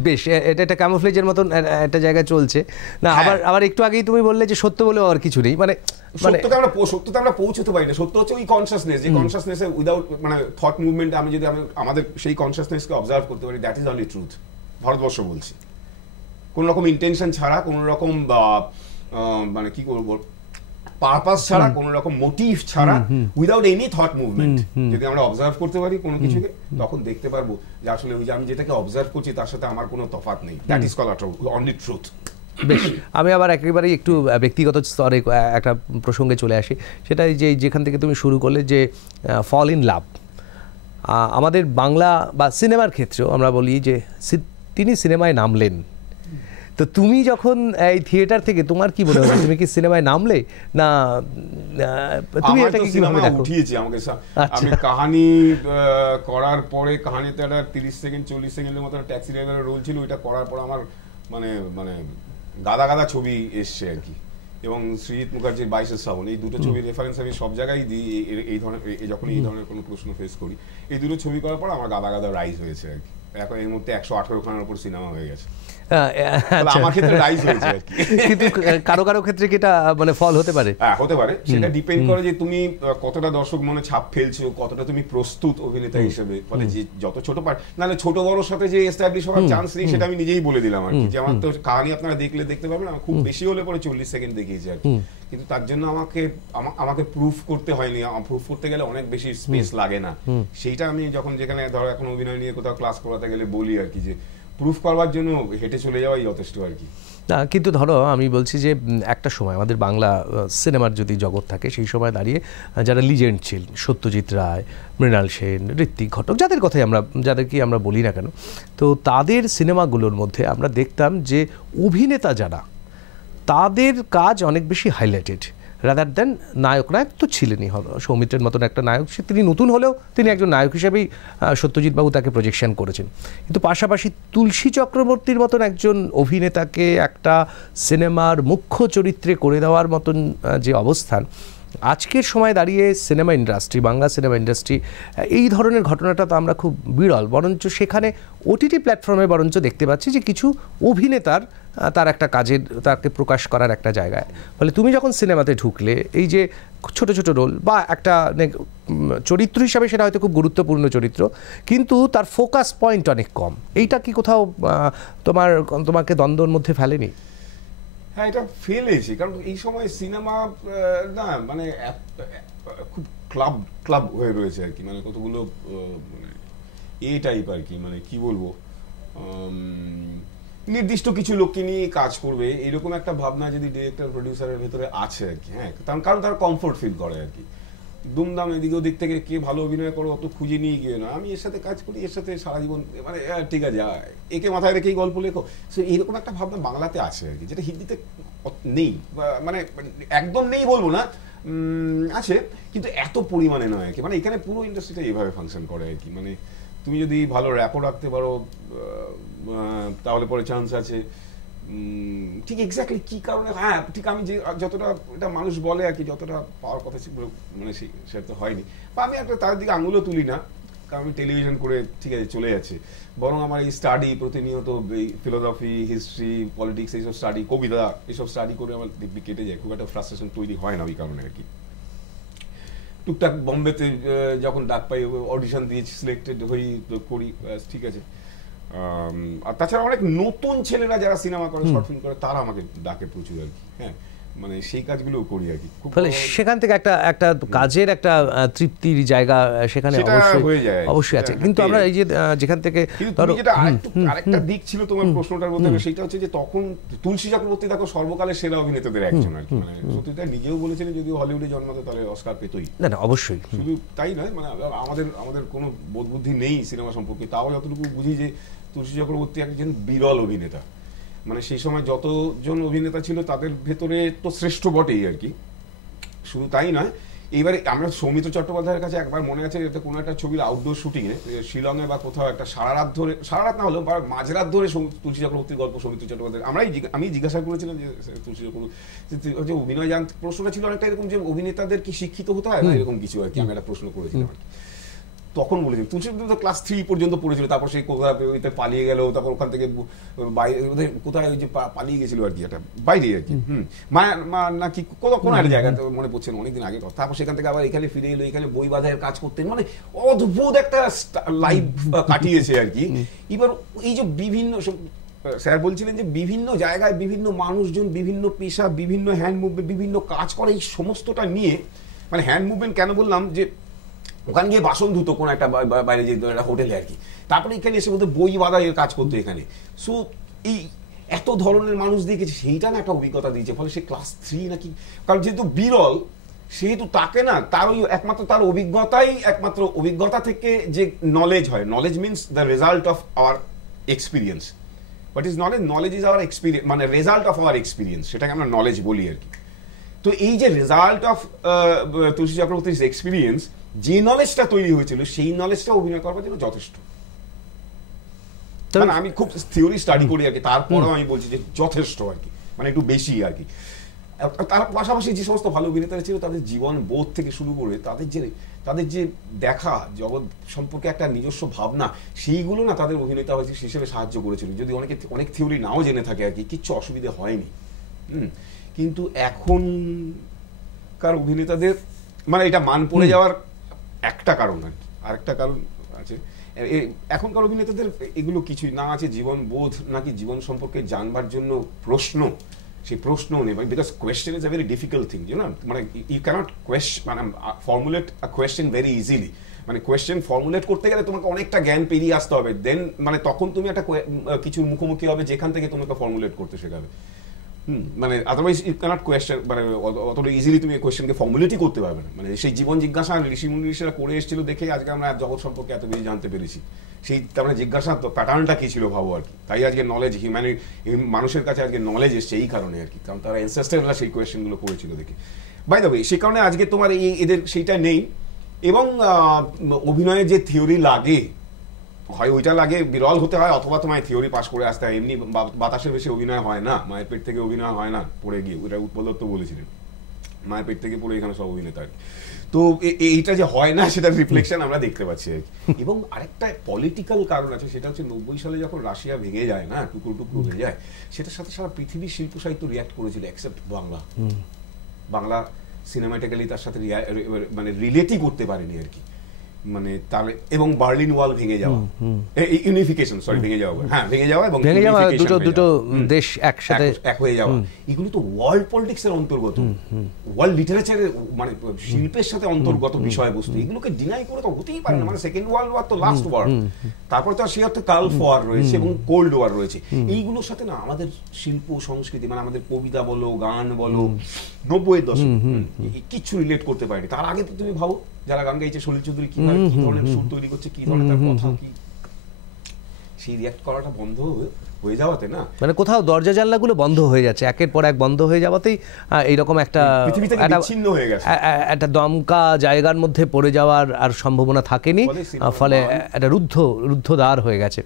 বেশ, এটা একটা ক্যামোফ্লেজের মতন একটা জায়গায় চলছে না। আবার একটু আগেই তুমি বললে যে সত্য বলেও আর কিছু নেই, মানে সত্যতে আমরা পৌঁছতে পারি না। সত্য হচ্ছে ওই কনসিয়াসনেস, যে কনসিয়াসনেসে উইদাউট মানে থট মুভমেন্ট আমি যদি আমাদের সেই কনসিয়াসনেসকে অবজার্ভ করতে পারি, that is only truth. Bharatvarsha বলছি, কোন রকম ইন্টেনশন ছাড়া, কোন রকম মানে কি করবো পারপাস ছাড়া, কোন রকম মোটিভ ছাড়া, উইদাউট এনি থট মুভমেন্ট যদি আমরা অবজার্ভ করতে পারি কোনো কিছুকে, তখন দেখতে পারবো যে আসলে ওই যে আমি যেটাকে অবজার্ভ করছি তার সাথে আমার কোনো তফাৎ নেই। That is called only truth. বেশ, আমি আবার একেবারেই একটু ব্যক্তিগত স্তরে একটা প্রসঙ্গে চলে আসি। সেটা যেখান থেকে তুমি শুরু করলে যে ফল ইন লাভ, আমাদের বাংলা বা সিনেমার ক্ষেত্রেও আমরা বলি যে তিনি সিনেমায় নামলেন। তো তুমি যখন এই থিয়েটার থেকে তোমার কি মনে হয়, তুমি কি সিনেমায় নামলে না তুমি এটাকে কিভাবে দেখো? উঠিয়েছি আমাকে, আমি কাহিনী করার পরে, কাহিনীতে একটা 30 সেকেন্ড 40 সেকেন্ডের মতো ট্যাক্সি ড্রাইভারের রোল ছিল, ওইটা করার পর আমার মানে মানে গাদা গাদা ছবি এসছে আর কি। এবং সৃজিত মুখার্জির 22 শ্রাবণ, এই দুটো ছবির রেফারেন্স আমি সব জায়গায় দিই এই ধরনের, যখন এই ধরনের কোনো প্রশ্ন ফেস করি। এই দুটো ছবি করার পর আমার গাদা গাদা রাইজ হয়েছে আর কি। এখন এই মুহূর্তে 118 খানার উপর সিনেমা হয়ে গেছে। আমার ক্ষেত্রে রাইজ হয়েছে আর কি। কিন্তু কারো কারো ক্ষেত্রে কি এটা মানে ফল হতে পারে? হ্যাঁ, হতে পারে। সেটা ডিপেন্ড করে যে তুমি কতটা দর্শক মনে ছাপ ফেলছো, কতটা তুমি প্রস্তুত অভিনেতা হিসেবে। ফলে যে যত ছোট পার্ট, নাহলে ছোট বড়র সাথে যে এস্টাবলিশ হওয়ার চান্স নেই, সেটা আমি নিজেই বলে দিলাম আর কি। যে আমার তো কাহিনী আপনারা দেখতে পাবেন, আমার খুব বেশি হলে পরে 40 সেকেন্ড দেখিয়েছি আর কি। কিন্তু তার জন্য আমাকে প্রুফ করতে হয়নি। প্রুফ করতে গেলে অনেক বেশি স্পেস লাগে না। সেইটা আমি যখন যেখানে ধরো এখন অভিনয় নিয়ে কোথাও ক্লাস করাতে গেলে বলি আর কি, যে প্রুফ করবার জন্য হেঁটে চলে যাওয়াই যথেষ্ট আর কি। না, কিন্তু ধরো আমি বলছি যে একটা সময় আমাদের বাংলা সিনেমার যদি জগৎ থাকে, সেই সময় দাঁড়িয়ে যারা লিজেন্ড ছিলেন, সত্যজিৎ রায়, মৃণাল সেন, ঋত্বিক ঘটক, যাদেরকে আমরা বলি না কেন, তো তাদের সিনেমাগুলোর মধ্যে আমরা দেখতাম যে অভিনেতা যারা, তাদের কাজ অনেক বেশি হাইলাইটেড রাদার দেন নায়ক তো ছিলেনই। সৌমিত্রের মতন একটা নায়ক, তিনি নতুন হলেও তিনি একজন নায়ক হিসেবেই সত্যজিৎবাবু তাকে প্রজেকশন করেছেন। কিন্তু পাশাপাশি তুলসী চক্রবর্তীর মতন একজন অভিনেতাকে একটা সিনেমার মুখ্য চরিত্রে করে দেওয়ার মতন যে অবস্থান, আজকের সময় দাঁড়িয়ে cinema industry, Bangla cinema industry, এই ধরনের ঘটনাটা তো আমরা খুব বিরল। বরঞ্চ সেখানে ওটিটি প্ল্যাটফর্মে বরঞ্চ দেখতে পাচ্ছি যে কিছু অভিনেতার তার একটা কাজের, তাকে প্রকাশ করার একটা জায়গায়। ফলে তুমি যখন সিনেমাতে ঢুকলে, এই যে ছোট ছোট রোল বা একটা চরিত্র হিসাবে সেটা হয়তো খুব গুরুত্বপূর্ণ চরিত্র, কিন্তু তার ফোকাস পয়েন্ট অনেক কম, এইটা কি কোথাও তোমাকে দ্বন্দ্বের মধ্যে ফেলেনি? হ্যাঁ, এটা ফেলেছি। কারণ এই সময় সিনেমা না মানে খুব ক্লাব হয়ে রয়েছে আর কি। মানে কতগুলো মানে এই টাইপ আর কি, মানে কি বলবো, নির্দিষ্ট কিছু লোককে নিয়ে কাজ করবে এরকম একটা ভাবনা যদি ডিরেক্টর প্রডিউসারের ভেতরে আছে আর কি। হ্যাঁ, কারণ তারা কমফোর্ট ফিল করে আর কি। দুমদাম এদিকে ওদিক থেকে কে ভালো অভিনয় করো অত খুঁজে নিয়ে গিয়ে না, আমি এর সাথে কাজ করি, এর সাথে সারা জীবন মানে ঠিক আছে, একে মাথায় রেখেই গল্প লেখো। সো এইরকম একটা ভাবনা বাংলাতে আছে আর কি, যেটা হিন্দিতে নেই। মানে একদম নেই বলবো না, আছে, কিন্তু এত পরিমাণে নয় আর কি। মানে এখানে পুরো ইন্ডাস্ট্রিটা এইভাবে ফাংশন করে আর কি। মানে তুমি যদি ভালো র্যাপও রাখতে পারো, তাহলে পরে চান্স আছে। ঠিক এক্স্যাক্টলি কি কারণে, হ্যাঁ ঠিক, আমি যে যতটা এটা মানুষ বলে আর কি, যতটা পাওয়ার কথা মানে সেটা তো হয়নি। বা আমি একটা তার দিকে আঙুলও তুলি না, কারণ আমি টেলিভিশন করে ঠিক আছে চলে যাচ্ছে। বরং আমার এই স্টাডি প্রতিনিয়ত, এই ফিলোসফি, হিস্ট্রি, পলিটিক্স, এইসব স্টাডি, কবিতা, এইসব স্টাডি করে আমার দিব্যি কেটে যায়। খুব একটা ফ্রাস্ট্রেশন তৈরি হয় না ওই কারণে আর কি। টুকটাক বোম্বেতে যখন ডাক পাই, অডিশন দিয়ে সিলেক্টেড হই, করি, ঠিক আছে। আর তাছাড়া অনেক নতুন ছেলেরা যারা সিনেমা করে, শর্ট ফিল্ম করে, তারা আমাকে ডাকে প্রচুর আর কি। হ্যাঁ, মানে সেই কাজগুলোও করি আর কি। ফলে সেখান থেকে একটা কাজের একটা তৃপ্তির জায়গা সেখানে অবশ্যই আছে। কিন্তু আমরা এই যে যেখান থেকে আরেকটা দিক ছিল তোমার প্রশ্নটার মধ্যে, সেটা হচ্ছে যে তখন তুলসী চক্রবর্তী দেখো সর্বকালের সেরা অভিনেতাদের একজন আর কি। মানে সত্যি নিজেও বলেছিলেন, যদিও হলিউডে জন্মাতো তাহলে অস্কার পেতই। না, অবশ্যই। শুধু তাই নয়, মানে আমাদের কোনো বোধ বুদ্ধি নেই সিনেমা সম্পর্কে, তাও যতটুকু বুঝি যে তুলসী চক্রবর্তী একজন বিরল অভিনেতা। মানে সেই সময় যতজন অভিনেতা ছিল তাদের ভেতরে তো শ্রেষ্ঠ বটেই আর কি। শুধু তাই নয়, এইবারে আমরা সৌমিত্র চট্টোপাধ্যায়ের কাছে একবার মনে আছে, এতে কোনো একটা ছবির আউটডোর শুটিংয়ে শিলংয়ে বা কোথাও একটা সারা রাত না হলেও বা মাঝরাত ধরে তুলসী চক্রবর্তীর গল্প সৌমিত্র চট্টোপাধ্যায়, আমি জিজ্ঞাসা করেছিলাম যে তুলসী চক্রবর্তী অভিনয় প্রশ্নটা ছিল অনেকটা এরকম যে অভিনেতাদের কি শিক্ষিত হতে হয় না, এরকম কিছু আর কি আমি একটা প্রশ্ন করেছিলাম আর কি। তখন বলেছিল তুলসী তো ক্লাস 3 পর্যন্ত পড়েছিল, তারপর সেই কোথায় পালিয়ে গেল, তারপর ওখান থেকে বাইরে কোথায় ওই যে পালিয়ে গেছিল আর কি, একটা বাইরে আর কি, মা নাকি কোন একটা জায়গায় মনে পড়ছে না, অনেকদিন আগে কথা। তারপর সেখান থেকে আবার এখানে ফিরে এলো, এখানে বই বাঁধাইয়ের কাজ করতেন, মানে অদ্ভুত একটা লাইফ কাটিয়েছে আর কি। এবার এই যে বিভিন্ন স্যার বলছিলেন যে বিভিন্ন জায়গায় বিভিন্ন মানুষজন, বিভিন্ন পেশা, বিভিন্ন হ্যান্ড মুভমেন্ট, বিভিন্ন কাজ করে, এই সমস্তটা নিয়ে, মানে হ্যান্ড মুভমেন্ট কেন বললাম, যে ওখানে গিয়ে বাসন ধুতো কোন একটা বাইরে যেত একটা হোটেলে আর কি, তারপরে এখানে এসে বলতে বই বাঁধাইয়ের কাজ করতো এখানে। সো এই এত ধরনের মানুষ দেখেছে, সেইটা না একটা অভিজ্ঞতা দিয়েছে, ফলে সে ক্লাস 3 নাকি, কারণ যেহেতু বিরল সেহেতু তাকে না তার ওই একমাত্র তার অভিজ্ঞতাই, একমাত্র অভিজ্ঞতা থেকে যে নলেজ হয়, knowledge means the result of our experience, but is knowledge, knowledge is our experience, মানে রেজাল্ট অফ আওয়ার এক্সপিরিয়েন্স, সেটাকে আমরা নলেজ বলি আর কি। তো এই যে রেজাল্ট অফ তুলসী চক্রবর্তীর এক্সপিরিয়েন্স, যে নলেজটা তৈরি হয়েছিল সেই নলেজটা অভিনয় করবার জন্য যথেষ্ট। মানে আমি খুব থিওরি স্টাডি করি আর কি, তারপরেও আমি বলছি যে যথেষ্ট আর কি, মানে একটু বেশি আর কি। তার পাশাপাশি যে সমস্ত ভালো অভিনেতারা ছিল, তাদের জীবন বোধ থেকে শুরু করে তাদের যে দেখা জগৎ সম্পর্কে একটা নিজস্ব ভাবনা, সেইগুলো না তাদের অভিনেতা হিসেবে সাহায্য করেছিল। যদি অনেক থিওরি নাও জেনে থাকে আর কি, কিচ্ছু অসুবিধে হয়নি। কিন্তু এখনকার অভিনেতাদের মানে এটা মান পড়ে যাওয়ার একটা কারণ আর কি, আরেকটা কারণ আছে, এখনকার অভিনেতাদের এগুলো কিছুই না আছে, জীবন বোধ নাকি জীবন সম্পর্কে জানবার জন্য প্রশ্ন, সেই প্রশ্নও নেই, because question is a very difficult thing, you know, মানে ইউ ক্যানট মানে formulate a question very easily, মানে কোয়েশ্চেন ফর্মুলেট করতে গেলে তোমাকে অনেকটা জ্ঞান পেরিয়ে আসতে হবে, দেন মানে তখন তুমি একটা কিছুর মুখোমুখি হবে যেখান থেকে তোমাকে ফর্মুলেট করতে শেখাবে। মানে আদারওয়াইজ ইউ ক্যানট কোয়েশ্চেন, মানে অতটা ইজিলি তুমি কোয়েশ্চেনকে ফর্মুলেটই করতে পারবে না। মানে সেই জীবন জিজ্ঞাসা ঋষিমুনি ঋষিরা করে এসেছিল দেখে আজকে আমরা জগৎ সম্পর্কে এত বেশি জানতে পেরেছি। সেই তার মানে জিজ্ঞাসা প্যাটার্নটা কি ছিল ভাবো আর কি, তাই আজকে নলেজ মানুষের কাছে আজকে নলেজ এসছে এই কারণে আর কি, কারণ তারা অ্যানসেস্টররা সেই কোয়েশ্চেনগুলো করেছিল দেখে। বাই দ্য ওয়ে, সেই কারণে আজকে তোমার এদের সেইটা নেই। এবং অভিনয়ের যে থিওরি লাগে, হয় ওইটা লাগে, বিরল হতে হয়, অথবা তোমায় থিওরি পাস করে আসতে হয়। এমনি বাতাসের বেশি অভিনয় হয় না, মায়ের পেট থেকে অভিনয় হয় না পড়ে গিয়ে, ওইটা উৎপল দত্ত বলেছিলেন, মায়ের পেট থেকে পড়ে এখানে সব অভিনেতা আর কি। তো এইটা যে হয় না সেটার রিফ্লেকশন আমরা দেখতে পাচ্ছি আর কি। এবং আরেকটা পলিটিক্যাল কারণ আছে, সেটা হচ্ছে 90 সালে যখন রাশিয়া ভেঙে যায় না, টুকরো টুকরো হয়ে যায়, সেটার সাথে সারা পৃথিবীর শিল্প সাহিত্য রিয়াক্ট করেছিল এক্সেপ্ট বাংলা সিনেমাটিক্যালি তার সাথে মানে রিলেটই করতে পারেনি আর কি। মানে তাহলে এবং বার্লিন ওয়াল ভেঙে যাওয়া, ইউনিফিকেশন ভেঙে যাওয়া এবং দুটো দেশ একসাথে এক হয়ে যাওয়া, এগুলো তো ওয়ার্ল্ড পলিটিক্স এর অন্তর্গত, ওয়ার্ল্ড লিটারেচারের মানে শিল্পের সাথে অন্তর্গত বিষয়বস্তু। এগুলোকে ডিনাই করে তো হতেই পারে না। মানে সেকেন্ড ওয়ার্ল্ড ওয়ার তো লাস্ট ওয়ার, তারপর তো সে অর্থে গালফ ওয়ার রয়েছে এবং কোল্ড ওয়ার রয়েছে। এইগুলোর সাথে না আমাদের শিল্প সংস্কৃতি, মানে আমাদের কবিতা বলো, গান বলো, 90-এর দশক কিচ্ছু রিলেট করতে পারেনি। তার আগে তো তুমি ভাবো যারা গান গাইছে, সলিল চৌধুরী কি ধরনের সুর তৈরি করছে, কি ধরনের তার কথা, কি সেই রিঅ্যাক্ট করাটা বন্ধ হয়ে যাওয়াতে না, মানে কোথাও দরজা জানলাগুলো বন্ধ হয়ে যাচ্ছে, একের পর এক বন্ধ হয়ে যাওয়াতেই এইরকম একটা পৃথিবী থেকে বিচ্ছিন্ন হয়ে গেছে, একটা দমকা জায়গার মধ্যে পড়ে যাওয়ার আর সম্ভাবনা থাকেনি, ফলে একটা রুদ্ধদ্বার হয়ে গেছে।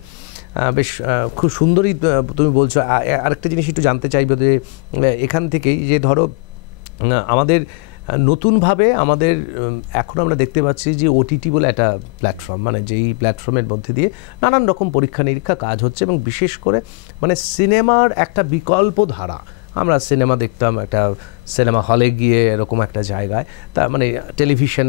বেশ খুব সুন্দরই তুমি বলছো। আরেকটা জিনিস একটু জানতে চাইবো যে এখান থেকেই যে ধরো আমাদের নতুনভাবে আমাদের এখন আমরা দেখতে পাচ্ছি যে ওটিটি বলে একটা প্ল্যাটফর্ম, মানে যেই প্ল্যাটফর্মের মধ্যে দিয়ে নানান রকম পরীক্ষা নিরীক্ষা কাজ হচ্ছে, এবং বিশেষ করে মানে সিনেমার একটা বিকল্প ধারা। আমরা সিনেমা দেখতাম একটা সিনেমা হলে গিয়ে এরকম একটা জায়গায়, তা মানে টেলিভিশন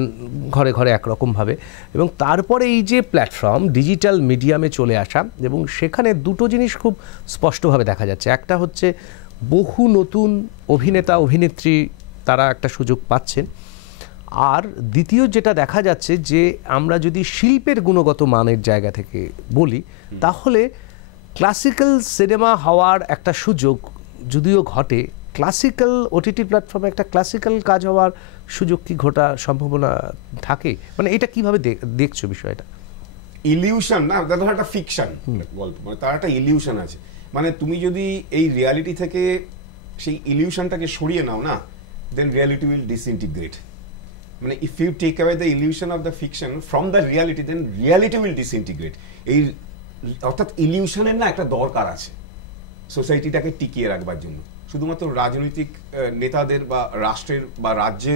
ঘরে ঘরে একরকমভাবে, এবং তারপরে এই যে প্ল্যাটফর্ম ডিজিটাল মিডিয়ামে চলে আসা, এবং সেখানে দুটো জিনিস খুব স্পষ্টভাবে দেখা যাচ্ছে। একটা হচ্ছে বহু নতুন অভিনেতা অভিনেত্রী তারা একটা সুযোগ পাচ্ছেন, আর দ্বিতীয় যেটা দেখা যাচ্ছে যে আমরা যদি শিল্পের গুণগত মানের জায়গা থেকে বলি, তাহলে ক্লাসিক্যাল সিনেমা হওয়ার একটা সুযোগ যদিও ঘটে, ক্লাসিক্যাল ওটিটি প্ল্যাটফর্মে একটা ক্লাসিক্যাল কাজ হওয়ার সুযোগ কি ঘটার সম্ভাবনা থাকে? মানে এটা কিভাবে দেখছো বিষয়টা? ইলিউশন না, তার একটা ফিকশন গল্প, মানে তার একটা ইলিউশন আছে। মানে তুমি যদি এই রিয়ালিটি থেকে সেই ইলিউশনটাকে সরিয়ে নাও না, then reality will disintegrate. মানে if you take away the illusion of the fiction from the reality, then reality will disintegrate. এই অর্থাৎ ইলিউশনের না একটা দরকার আছে সোসাইটিটাকে টিকিয়ে রাখবার জন্য। শুধুমাত্র রাজনৈতিক নেতাদের বা রাষ্ট্রের বা রাজ্যে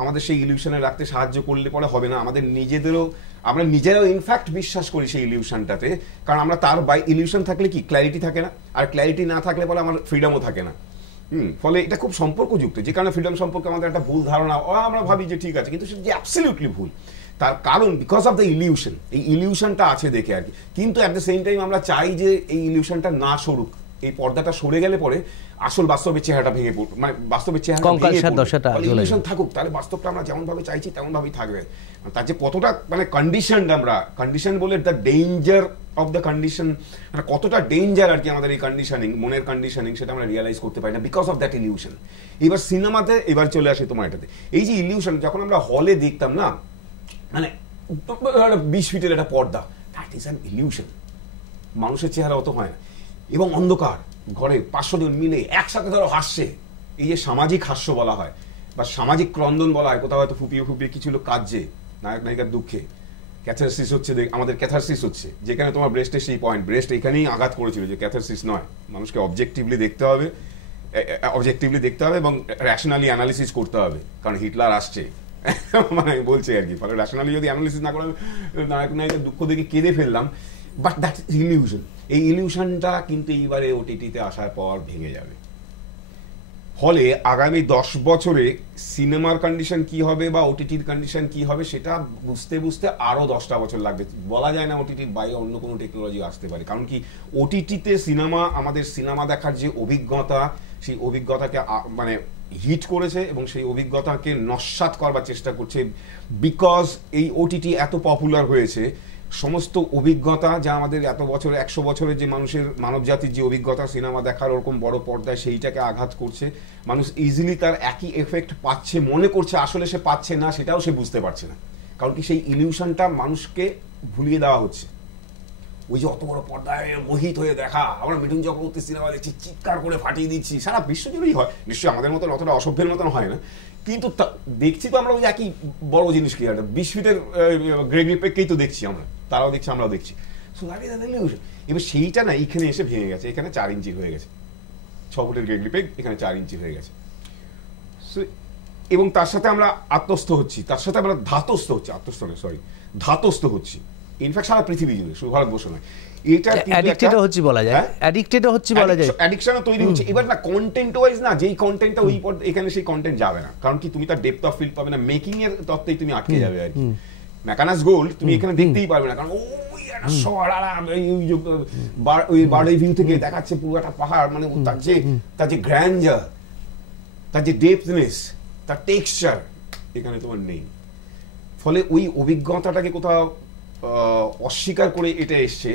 আমাদের সেই ইলিউশনে রাখতে সাহায্য করলে পরে হবে না, আমাদের নিজেদেরও, আমরা নিজেরাও ইনফ্যাক্ট বিশ্বাস করি সেই ইলিউশনটাতে, কারণ আমরা তার ইলিউশন থাকলে কি ক্ল্যারিটি থাকে না, আর ক্ল্যারিটি না থাকলে পরে আমার ফ্রিডমও থাকে না। ফলে এটা খুব সম্পর্কযুক্ত, যে কারণে ফ্রিডম সম্পর্কে আমাদের একটা ভুল ধারণা, আমরা ভাবি যে ঠিক আছে, কিন্তু সেটা যে অ্যাবসলিউটলি ভুল। তার কারণ বিকজ অফ দ্য ইলিউশন, এই ইলিউশনটা আছে দেখে আর কি। কিন্তু অ্যাট দ্য সেম টাইম আমরা চাই যে এই ইলিউশনটা না সরুক, এই পর্দাটা সরে গেলে পরে আসল বাস্তবের চেহারাটা ভেঙে পড়বে, মানে বাস্তবের চেহারা ইলিউশন থাকুক, তাহলে বাস্তবটা আমরা যেমন ভাবে চাইছি তেমন ভাবেই থাকবে। তার যে কতটা মানে কন্ডিশন, আমরা কন্ডিশন বলে the danger of the condition, মানে কতটা ডেঞ্জার আর কি আমাদের এই কন্ডিশনিং, মনের কন্ডিশনিং, সেটা আমরা রিয়েলাইজ করতে পারি না বিকজ অফ দ্যাট ইলিউশন। এবার সিনেমাতে এবার চলে আসে তোমার এটাতে, এই যে ইলিউশন, যখন আমরা হলে দেখতাম না, মানে 20 ফিটের একটা পর্দা, দ্যাট ইজ অ্যান ইলিউশন, মানুষের চেহারা অত হয় না, এবং অন্ধকার ঘরে 500 জন মিলে একসাথে ধরো হাসছে, এই যে সামাজিক হাস্য বলা হয় বা সামাজিক ক্রন্দন বলা হয়, কোথাও হয়তো ফুপিয়ে ফুপিয়ে কিছু লোক কাঁদছে নায়ক নায়িকার দুঃখে, ক্যাথারসিস হচ্ছে, আমাদের ক্যাথারসিস হচ্ছে, যেখানে তোমার ব্রেস্টের সেই পয়েন্ট, ব্রেস্ট এখানেই আঘাত করেছিল, যে ক্যাথারসিস নয়, মানুষকে অবজেক্টিভলি দেখতে হবে, এবং র্যাশনালি অ্যানালিসিস করতে হবে, কারণ হিটলার আসছে, মানে বলছে আর কি। ফলে র্যাশনালি যদি অ্যানালিসিস না করে নায়ক নায়িকার দুঃখ দেখে কেঁদে ফেললাম, বাট দ্যাট ইলিউশন। এই ইলিউশনটা কিন্তু এইবারে ওটিটিতে আসার পর ভেঙে যাবে। ফলে আগামী 10 বছরে সিনেমার কন্ডিশন কি হবে বা ওটিটির কন্ডিশন কি হবে, সেটা বুঝতে বুঝতে আরো 10টা বছর লাগবে। বলা যায় না ওটিটির বাইরে অন্য কোনো টেকনোলজি আসতে পারে, কারণ কি ওটিটিতে সিনেমা, আমাদের সিনেমা দেখার যে অভিজ্ঞতা, সেই অভিজ্ঞতাকে মানে হিট করেছে এবং সেই অভিজ্ঞতাকে নস্যাৎ করবার চেষ্টা করছে, বিকজ এই ওটিটি এত পপুলার হয়েছে। সমস্ত অভিজ্ঞতা যা আমাদের এত বছরে 100 বছরের যে মানুষের, মানব জাতির যে অভিজ্ঞতা সিনেমা দেখার ওরকম বড় পর্দায়, সেইটাকে আঘাত করছে। মানুষ ইজিলি তার একই এফেক্ট পাচ্ছে, মনে করছে, আসলে সে পাচ্ছে না, সেটাও সে বুঝতে পারছে না, কারণ কি সেই ইলিউশনটা মানুষকে ভুলিয়ে দেওয়া হচ্ছে। ওই যে অত বড় পর্দায় মোহিত হয়ে দেখা, আমরা মিঠুন চক্রবর্তীর সিনেমা দেখছি, চিৎকার করে ফাটিয়ে দিচ্ছি, সারা বিশ্ব জুড়েই হয়, নিশ্চয়ই আমাদের মতন অতটা অসভ্যের মতন হয় না, কিন্তু দেখছি তো আমরা ওই একই বড় জিনিস কি, একটা 20 ফিটের গ্রেগরি পেককেই তো দেখছি আমরা, তারাও দেখছি, আমরাও দেখছি। So that is an illusion. এবার সেইটা না এইখানে এসে ভেঙে গেছে, এখানে 4 ইঞ্চি হয়ে গেছে, 6 ফুটের গ্রেগরি পেক এখানে 4 ইঞ্চি হয়ে গেছে। এবং তার সাথে আমরা আত্মস্থ হচ্ছি, তার সাথে আমরা ধাতস্থ হচ্ছি, ধাতস্থ হচ্ছি, ইনফ্যাক্ট সারা পৃথিবী জুড়ে, শুধু ভারতবর্ষ নয়। এটা অ্যাডিক্টেড হচ্ছে বলা যায়, অ্যাডিক্টেড হচ্ছে বলা যায়, অ্যাডিকশনও তৈরি হচ্ছে। এবার না কন্টেন্ট ওয়াইজ না, যেই কন্টেন্টটা ওই এখানে সেই কন্টেন্ট যাবে না, কারণ কি তুমি তার ডেপথ অফ ফিল পাবে না, মেকিং এর তত্ত্বেই তুমি আটকে যাবে আর কি। ম্যাকানাস গোল্ড তুমি এখানে দেখতেই পারবে না, কারণ ওই একটা ওই বার্ডের ভিউ থেকে দেখাচ্ছে পুরো একটা পাহাড়, মানে তার যে গ্র্যান্ডার, তার যে ডেপথনেস, তার টেক্সচার এখানে তোমার নেই। ফলে ওই অভিজ্ঞতাটাকে কোথাও অস্বীকার করে এটা এসছে,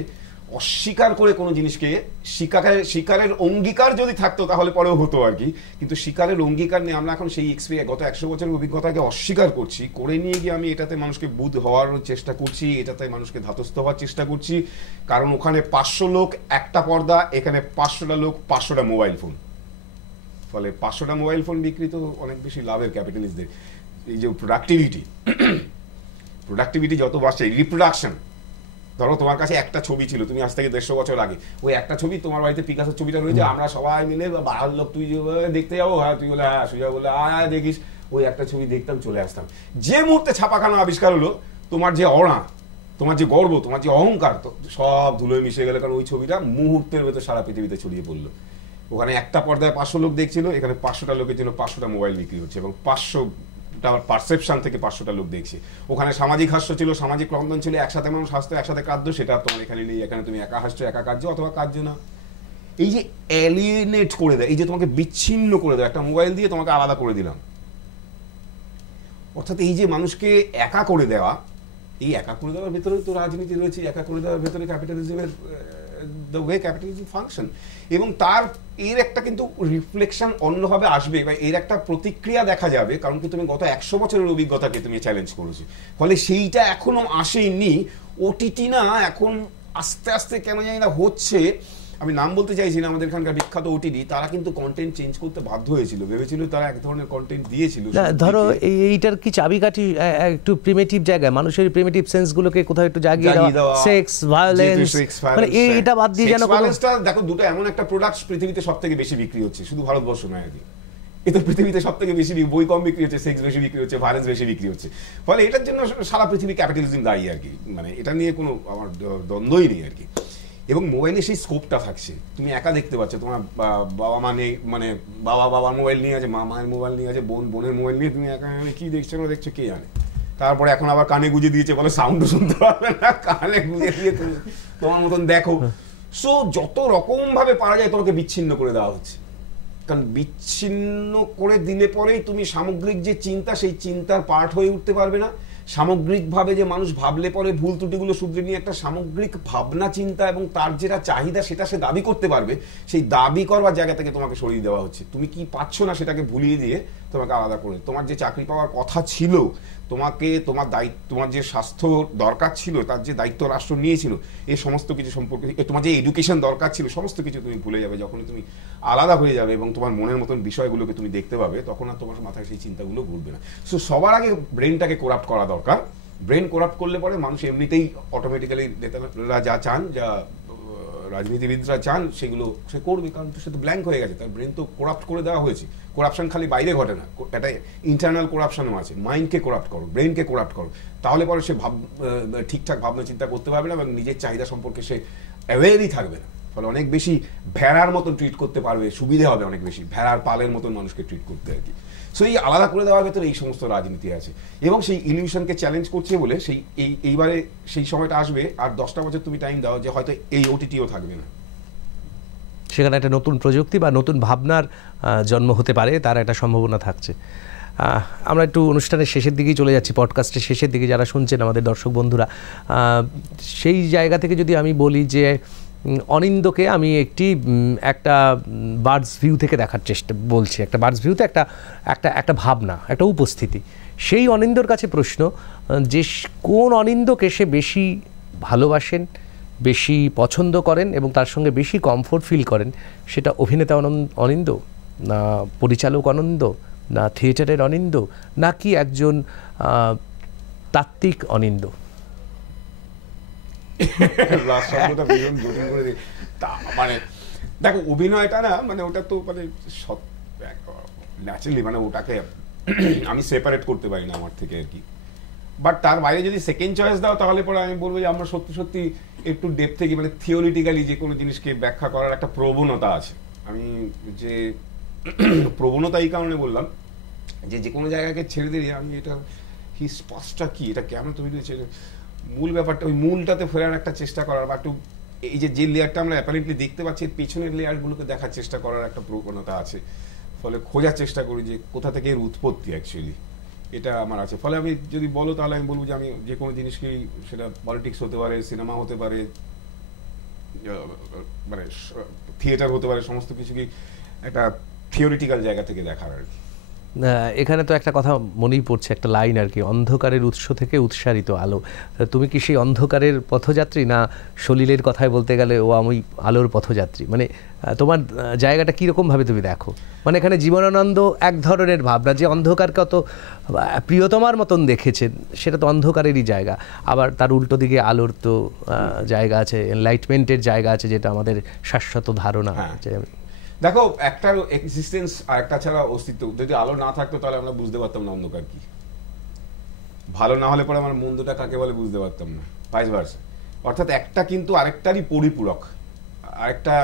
অস্বীকার করে কোনো জিনিসকে শিকারের অঙ্গীকার যদি থাকতো তাহলে পরেও হতো আর কি, কিন্তু শিকারের অঙ্গীকার নিয়ে আমরা এখন সেই গত 100 বছরের অভিজ্ঞতাকে অস্বীকার করছি, করে নিয়ে গিয়ে আমি এটাতে মানুষকে বুধ হওয়ার চেষ্টা করছি, এটাতে মানুষকে ধাতস্থ হওয়ার চেষ্টা করছি, কারণ ওখানে 500 লোক একটা পর্দা, এখানে 500টা লোক 500টা মোবাইল ফোন। ফলে 500টা মোবাইল ফোন বিক্রি তো অনেক বেশি লাভের ক্যাপিটালিস্টদের। এই যে প্রোডাক্টিভিটি যত বাড়ছে, রিপ্রোডাকশন, ধরো তোমার কাছে একটা ছবি ছিল, তুমি আজ থেকে 150 বছর আগে, ওই একটা ছবি তোমার বাড়িতে পিকাসোর ছবিটা রয়েছে, আমরা সবাই মিলে 12 লোক, তুই দেখতে যাবো, হ্যাঁ তুই বলে হ্যাঁ, সুজা বলে আয় দেখিস, ওই একটা ছবি দেখতাম, চলে আসতাম। যে মুহূর্তে ছাপাখানা আবিষ্কার হলো, তোমার যে অড়া, তোমার যে গর্ব, তোমার যে অহংকার, সব ধুলোয় মিশে গেল, কারণ ওই ছবিটা মুহূর্তের ভেতর সারা পৃথিবীতে ছড়িয়ে পড়লো। ওখানে একটা পর্দায় 500 লোক দেখছিল, এখানে 500টা লোকের জন্য 500টা মোবাইল বিক্রি হচ্ছে, এবং 500টা পারসেপশন থেকে 500টা লোক দেখছে। ওখানে সামাজিক হাস্য ছিল, সামাজিক ক্রন্দন ছিল, একসাথে মানুষ হাসতো, একসাথে কাঁদতো, সেটা তোমার এখানে নেই। এখানে তুমি একা হাসছো, একা কাঁদছো, অথবা কাঁদছো না। এই যে এলিয়েনেট করে দেয়, এই যে তোমাকে বিচ্ছিন্ন করে দেয়, একটা মোবাইল দিয়ে তোমাকে আলাদা করে দিলাম, অর্থাৎ এই যে মানুষকে একা করে দেওয়া, এই একা করে দেওয়ার ভেতরে তো রাজনীতি রয়েছে, একা করে দেওয়ার ভেতরে ক্যাপিটালিজমের দ্য ওয়ে ক্যাপিটালিজম ফাংশন, এবং তার এর একটা কিন্তু রিফ্লেকশন অন্যভাবে আসবে, বা এর একটা প্রতিক্রিয়া দেখা যাবে, কারণ কি তুমি গত 100 বছরের অভিজ্ঞতাকে তুমি চ্যালেঞ্জ করেছো। ফলে সেইটা এখনো আসেনি। ওটিটি না এখন আস্তে আস্তে কেন জানি না হচ্ছে, আমি নাম বলতে চাইছি না, আমাদের এখানকার বিখ্যাত ওটিটি, তারা কিন্তু কন্টেন্ট চেঞ্জ করতে বাধ্য হয়েছিল, ভেবেছিল তারা এক ধরনের কন্টেন্ট দিয়েছিল। ধরো এইটার কি চাবিকাঠি একটু প্রিমিটিভ জায়গায়, মানুষের প্রিমিটিভ সেন্সগুলোকে কোথাও একটু জাগিয়ে দেওয়া, সেক্স ভায়োলেন্স, মানে এটা বাদ দিয়ে যেন ভায়োলেন্সটা দেখো, দুটো এমন একটা প্রোডাক্ট পৃথিবীতে সবথেকে বেশি বিক্রি হচ্ছে, শুধু ভারতবর্ষ নয় আর কি, এ তো পৃথিবীতে সব থেকে বেশি বই কম বিক্রি হচ্ছে, সেক্স বেশি বিক্রি হচ্ছে, ভায়োলেন্স বেশি বিক্রি হচ্ছে। ফলে এটার জন্য সারা পৃথিবী ক্যাপিটালিজম দায়ী আর কি, মানে এটা নিয়ে কোনো আমার দ্বন্দ্বই নেই আর কি। এবং মোবাইলে সেই স্কোপটা থাকছে, তুমি একা দেখতে পাচ্ছ, তোমার বাবা মা নেই, মানে বাবার মোবাইল নিয়ে আছে, মায়ের মোবাইল নিয়ে আছে, বোনের মোবাইল নিয়ে তুমি একা কি দেখছো না দেখছো কে জানে। তারপরে এখন আবার কানে গুঁজে দিয়েছে, বলে সাউন্ডও শুনতে পারবে না, কানে গুঁজে দিয়ে তুমি তোমার মতন দেখো। সো যত রকম ভাবে পারা যায় তোমাকে বিচ্ছিন্ন করে দেওয়া হচ্ছে, কারণ বিচ্ছিন্ন করে দিলে পরেই তুমি সামগ্রিক যে চিন্তা, সেই চিন্তার পার্ট হয়ে উঠতে পারবে না। সামগ্রিকভাবে যে মানুষ ভাবলে পরে ভুল ত্রুটিগুলো শুধরে নিয়ে একটা সামগ্রিক ভাবনা চিন্তা এবং তার যেটা চাহিদা সেটা সে দাবি করতে পারবে, সেই দাবি করবার জায়গা থেকে তোমাকে সরিয়ে দেওয়া হচ্ছে। তুমি কি পাচ্ছ না সেটাকে ভুলিয়ে দিয়ে তোমাকে আলাদা করে, তোমার যে চাকরি পাওয়ার কথা ছিল, তোমাকে তোমার দায়িত্ব, তোমার যে স্বাস্থ্য দরকার ছিল, তার যে দায়িত্ব রাষ্ট্র নিয়েছিল, এই সমস্ত কিছু সম্পর্কে, তোমার যে এডুকেশন দরকার ছিল, সমস্ত কিছু তুমি ভুলে যাবে। যখনই তুমি আলাদা হয়ে যাবে এবং তোমার মনের মতন বিষয়গুলোকে তুমি দেখতে পাবে, তখন আর তোমার মাথায় সেই চিন্তাগুলো ঘুরবে না। সো সবার আগে ব্রেনটাকে কোরাপ্ট করা দরকার। ব্রেন কোরাপ্ট করলে পরে মানুষ এমনিতেই অটোমেটিক্যালি নেতারা যা চান, যা রাজনীতিবিদরা চান, সেগুলো সে করবে, কারণ সে তো ব্ল্যাঙ্ক হয়ে গেছে, তার ব্রেন তো কোরাপ্ট করে দেওয়া হয়েছে। করাপশন খালি বাইরে ঘটে না, একটা ইন্টারনাল করাপশনও আছে। মাইন্ডকে কোরাপ্ট করো, ব্রেনকে কোরাপ্ট করো, তাহলে পরে সে ঠিকঠাক ভাবনা চিন্তা করতে পারবে না এবং নিজের চাহিদা সম্পর্কে সে অ্যাওয়ারই থাকবে না। ফলে অনেক বেশি ভেড়ার মতন ট্রিট করতে পারবে, সুবিধে হবে অনেক বেশি, ভেড়ার পালের মতন মানুষকে ট্রিট করতে আর কি। সো এই আলাদা করে দেওয়ার ভেতরে এই সমস্ত রাজনীতি আছে, এবং সেই ইলিউশনকে চ্যালেঞ্জ করছে বলে সেই এইবারে সেই সময়টা আসবে, আর 10টা বছর তুমি টাইম দাও, যে হয়তো এই ওটিটিও থাকবে না, সেখানে একটা নতুন প্রযুক্তি বা নতুন ভাবনার জন্ম হতে পারে, তার একটা সম্ভাবনা থাকছে। আমরা একটু অনুষ্ঠানের শেষের দিকেই চলে যাচ্ছি, পডকাস্টের শেষের দিকে যারা শুনছেন আমাদের দর্শক বন্ধুরা, সেই জায়গা থেকে যদি আমি বলি যে অনিন্দকে আমি একটা বার্ডস ভিউ থেকে দেখার চেষ্টা বলছি, একটা বার্ডস ভিউতে একটা ভাবনা, একটা উপস্থিতি। সেই অনিন্দর কাছে প্রশ্ন যে কোন অনিন্দকে সে বেশি ভালোবাসেন, বেশি পছন্দ করেন এবং তার সঙ্গে বেশি কমফোর্ট ফিল করেন, সেটা অভিনেতা অনিন্দ, না পরিচালক অনিন্দ, না থিয়েটারের অনিন্দ, নাকি একজন তাত্ত্বিক অনিন্দ? মানে দেখো, অভিনয়টা না, মানে ওটা তো মানে ন্যাচারালি, মানে ওটাকে আমি সেপারেট করতে পারি না আমার থেকে আর কি। বাট তার বাইরে যদি সেকেন্ড চয়েস দাও, তাহলে পরে আমি বলবো যে আমার সত্যি সত্যি একটু ডেপথ থেকে, মানে থিওরিটিক্যালি যে কোনো জিনিসকে ব্যাখ্যা করার একটা প্রবণতা আছে। আমি যে প্রবণতা এই কারণে বললাম যে কোনো জায়গাকে ছেড়ে দিয়ে আমি এটা হিসপাসটা কি, এটা কেন তৈরি হয়েছে, মূল ব্যাপারটা, ওই মূলটাতে ফেরার একটা চেষ্টা করার, বা একটু এই যে লেয়ারটা আমরা অ্যাপারেন্টলি দেখতে পাচ্ছি, এর পেছনের লেয়ারগুলোকে দেখার চেষ্টা করার একটা প্রবণতা আছে। ফলে খোঁজার চেষ্টা করি যে কোথা থেকে এর উৎপত্তি অ্যাকচুয়ালি, এটা আমার আছে। ফলে আমি যদি বলো, তাহলে আমি বলবো যে আমি যে কোনো জিনিসকেই, সেটা পলিটিক্স হতে পারে, সিনেমা হতে পারে, মানে থিয়েটার হতে পারে, সমস্ত কিছুকেই একটা থিওরিটিক্যাল জায়গা থেকে দেখার আর কি। এখানে তো একটা কথা মনেই পড়ছে, একটা লাইন আর কি, অন্ধকারের উৎস থেকে উৎসারিত আলো। তুমি কি সেই অন্ধকারের পথযাত্রী, না সলিলের কথায় বলতে গেলে ও আমি আলোর পথযাত্রী? মানে তোমার জায়গাটা কীরকমভাবে তুমি দেখো? মানে এখানে জীবনানন্দ এক ধরনের ভাবনা, যে অন্ধকারকে অত প্রিয়তমার মতন দেখেছেন, সেটা তো অন্ধকারেরই জায়গা। আবার তার উল্টো দিকে আলোর তো জায়গা আছে, এনলাইটমেন্টের জায়গা আছে, যেটা আমাদের শাশ্বত ধারণা। দেখো, একটার এক্সিস্টেন্স আর একটা ছাড়া অস্তিত্ব। যদি আলো না থাকতো তাহলে আমরা বুঝতে পারতাম না অন্ধকার কি, ভালো না হলে পরে আমরা মন্দটা কাকে বলে বুঝতে পারতাম না, ভাইস ভার্সা। অর্থাৎ একটা কিন্তু আরেকটারই পরিপূরক, আরেকটা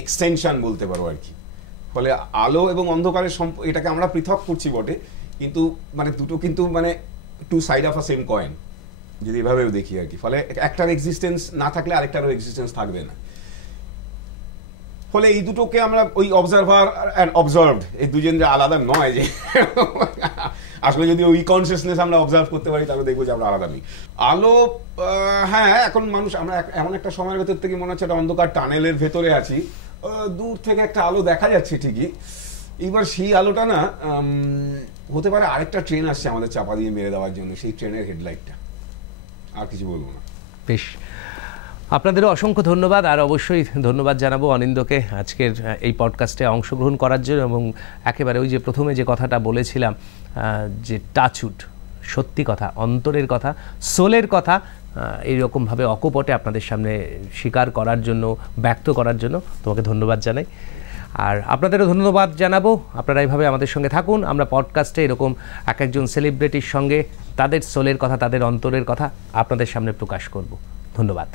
এক্সটেনশন বলতে পারো আর কি। ফলে আলো এবং অন্ধকারের এটাকে আমরা পৃথক করছি বটে, কিন্তু মানে দুটো কিন্তু মানে two side of a same coin, যদি এভাবেও দেখি আর কি। ফলে একটার এক্সিস্টেন্স না থাকলে আরেকটারও এক্সিস্টেন্স থাকবে না। ফলে এই দুটোকে আমরা ওই অবজারভার অ্যান্ড অবজার্ভড, এই দুজন যে আলাদা নয়, যে আসলে যদি ওই কনসিয়াসনেস আমরা অবজার্ভ করতে পারি, তাহলে দেখবো যে আমরা আলাদা নই। আলো, হ্যাঁ, এখন মানুষ, আমরা এমন একটা সময়ের ভেতর থেকে মনে হচ্ছে একটা অন্ধকার টানেলের ভেতরে আছি, দূর থেকে একটা আলো দেখা যাচ্ছে ঠিকই। এইবার সেই আলোটা না হতে পারে আরেকটা ট্রেন আসছে আমাদের চাপা দিয়ে মেরে দেওয়ার জন্য, সেই ট্রেনের হেডলাইটটা। আর কিছু বলবো না। বেশ, আপনাদেরও অসংখ্য ধন্যবাদ, আর অবশ্যই ধন্যবাদ জানাবো অনিন্দকে আজকের এই পডকাস্টে অংশগ্রহণ করার জন্য। এবং একেবারে ওই যে প্রথমে যে কথাটা বলেছিলাম, যে টাচউড, সত্যি কথা, অন্তরের কথা, সোলের কথা, এইরকমভাবে অকপটে আপনাদের সামনে স্বীকার করার জন্য, ব্যক্ত করার জন্য তোমাকে ধন্যবাদ জানাই। আর আপনাদেরও ধন্যবাদ জানাবো, আপনারা এইভাবে আমাদের সঙ্গে থাকুন। আমরা পডকাস্টে এরকম এক একজন সেলিব্রিটির সঙ্গে তাদের সোলের কথা, তাদের অন্তরের কথা আপনাদের সামনে প্রকাশ করব। ধন্যবাদ।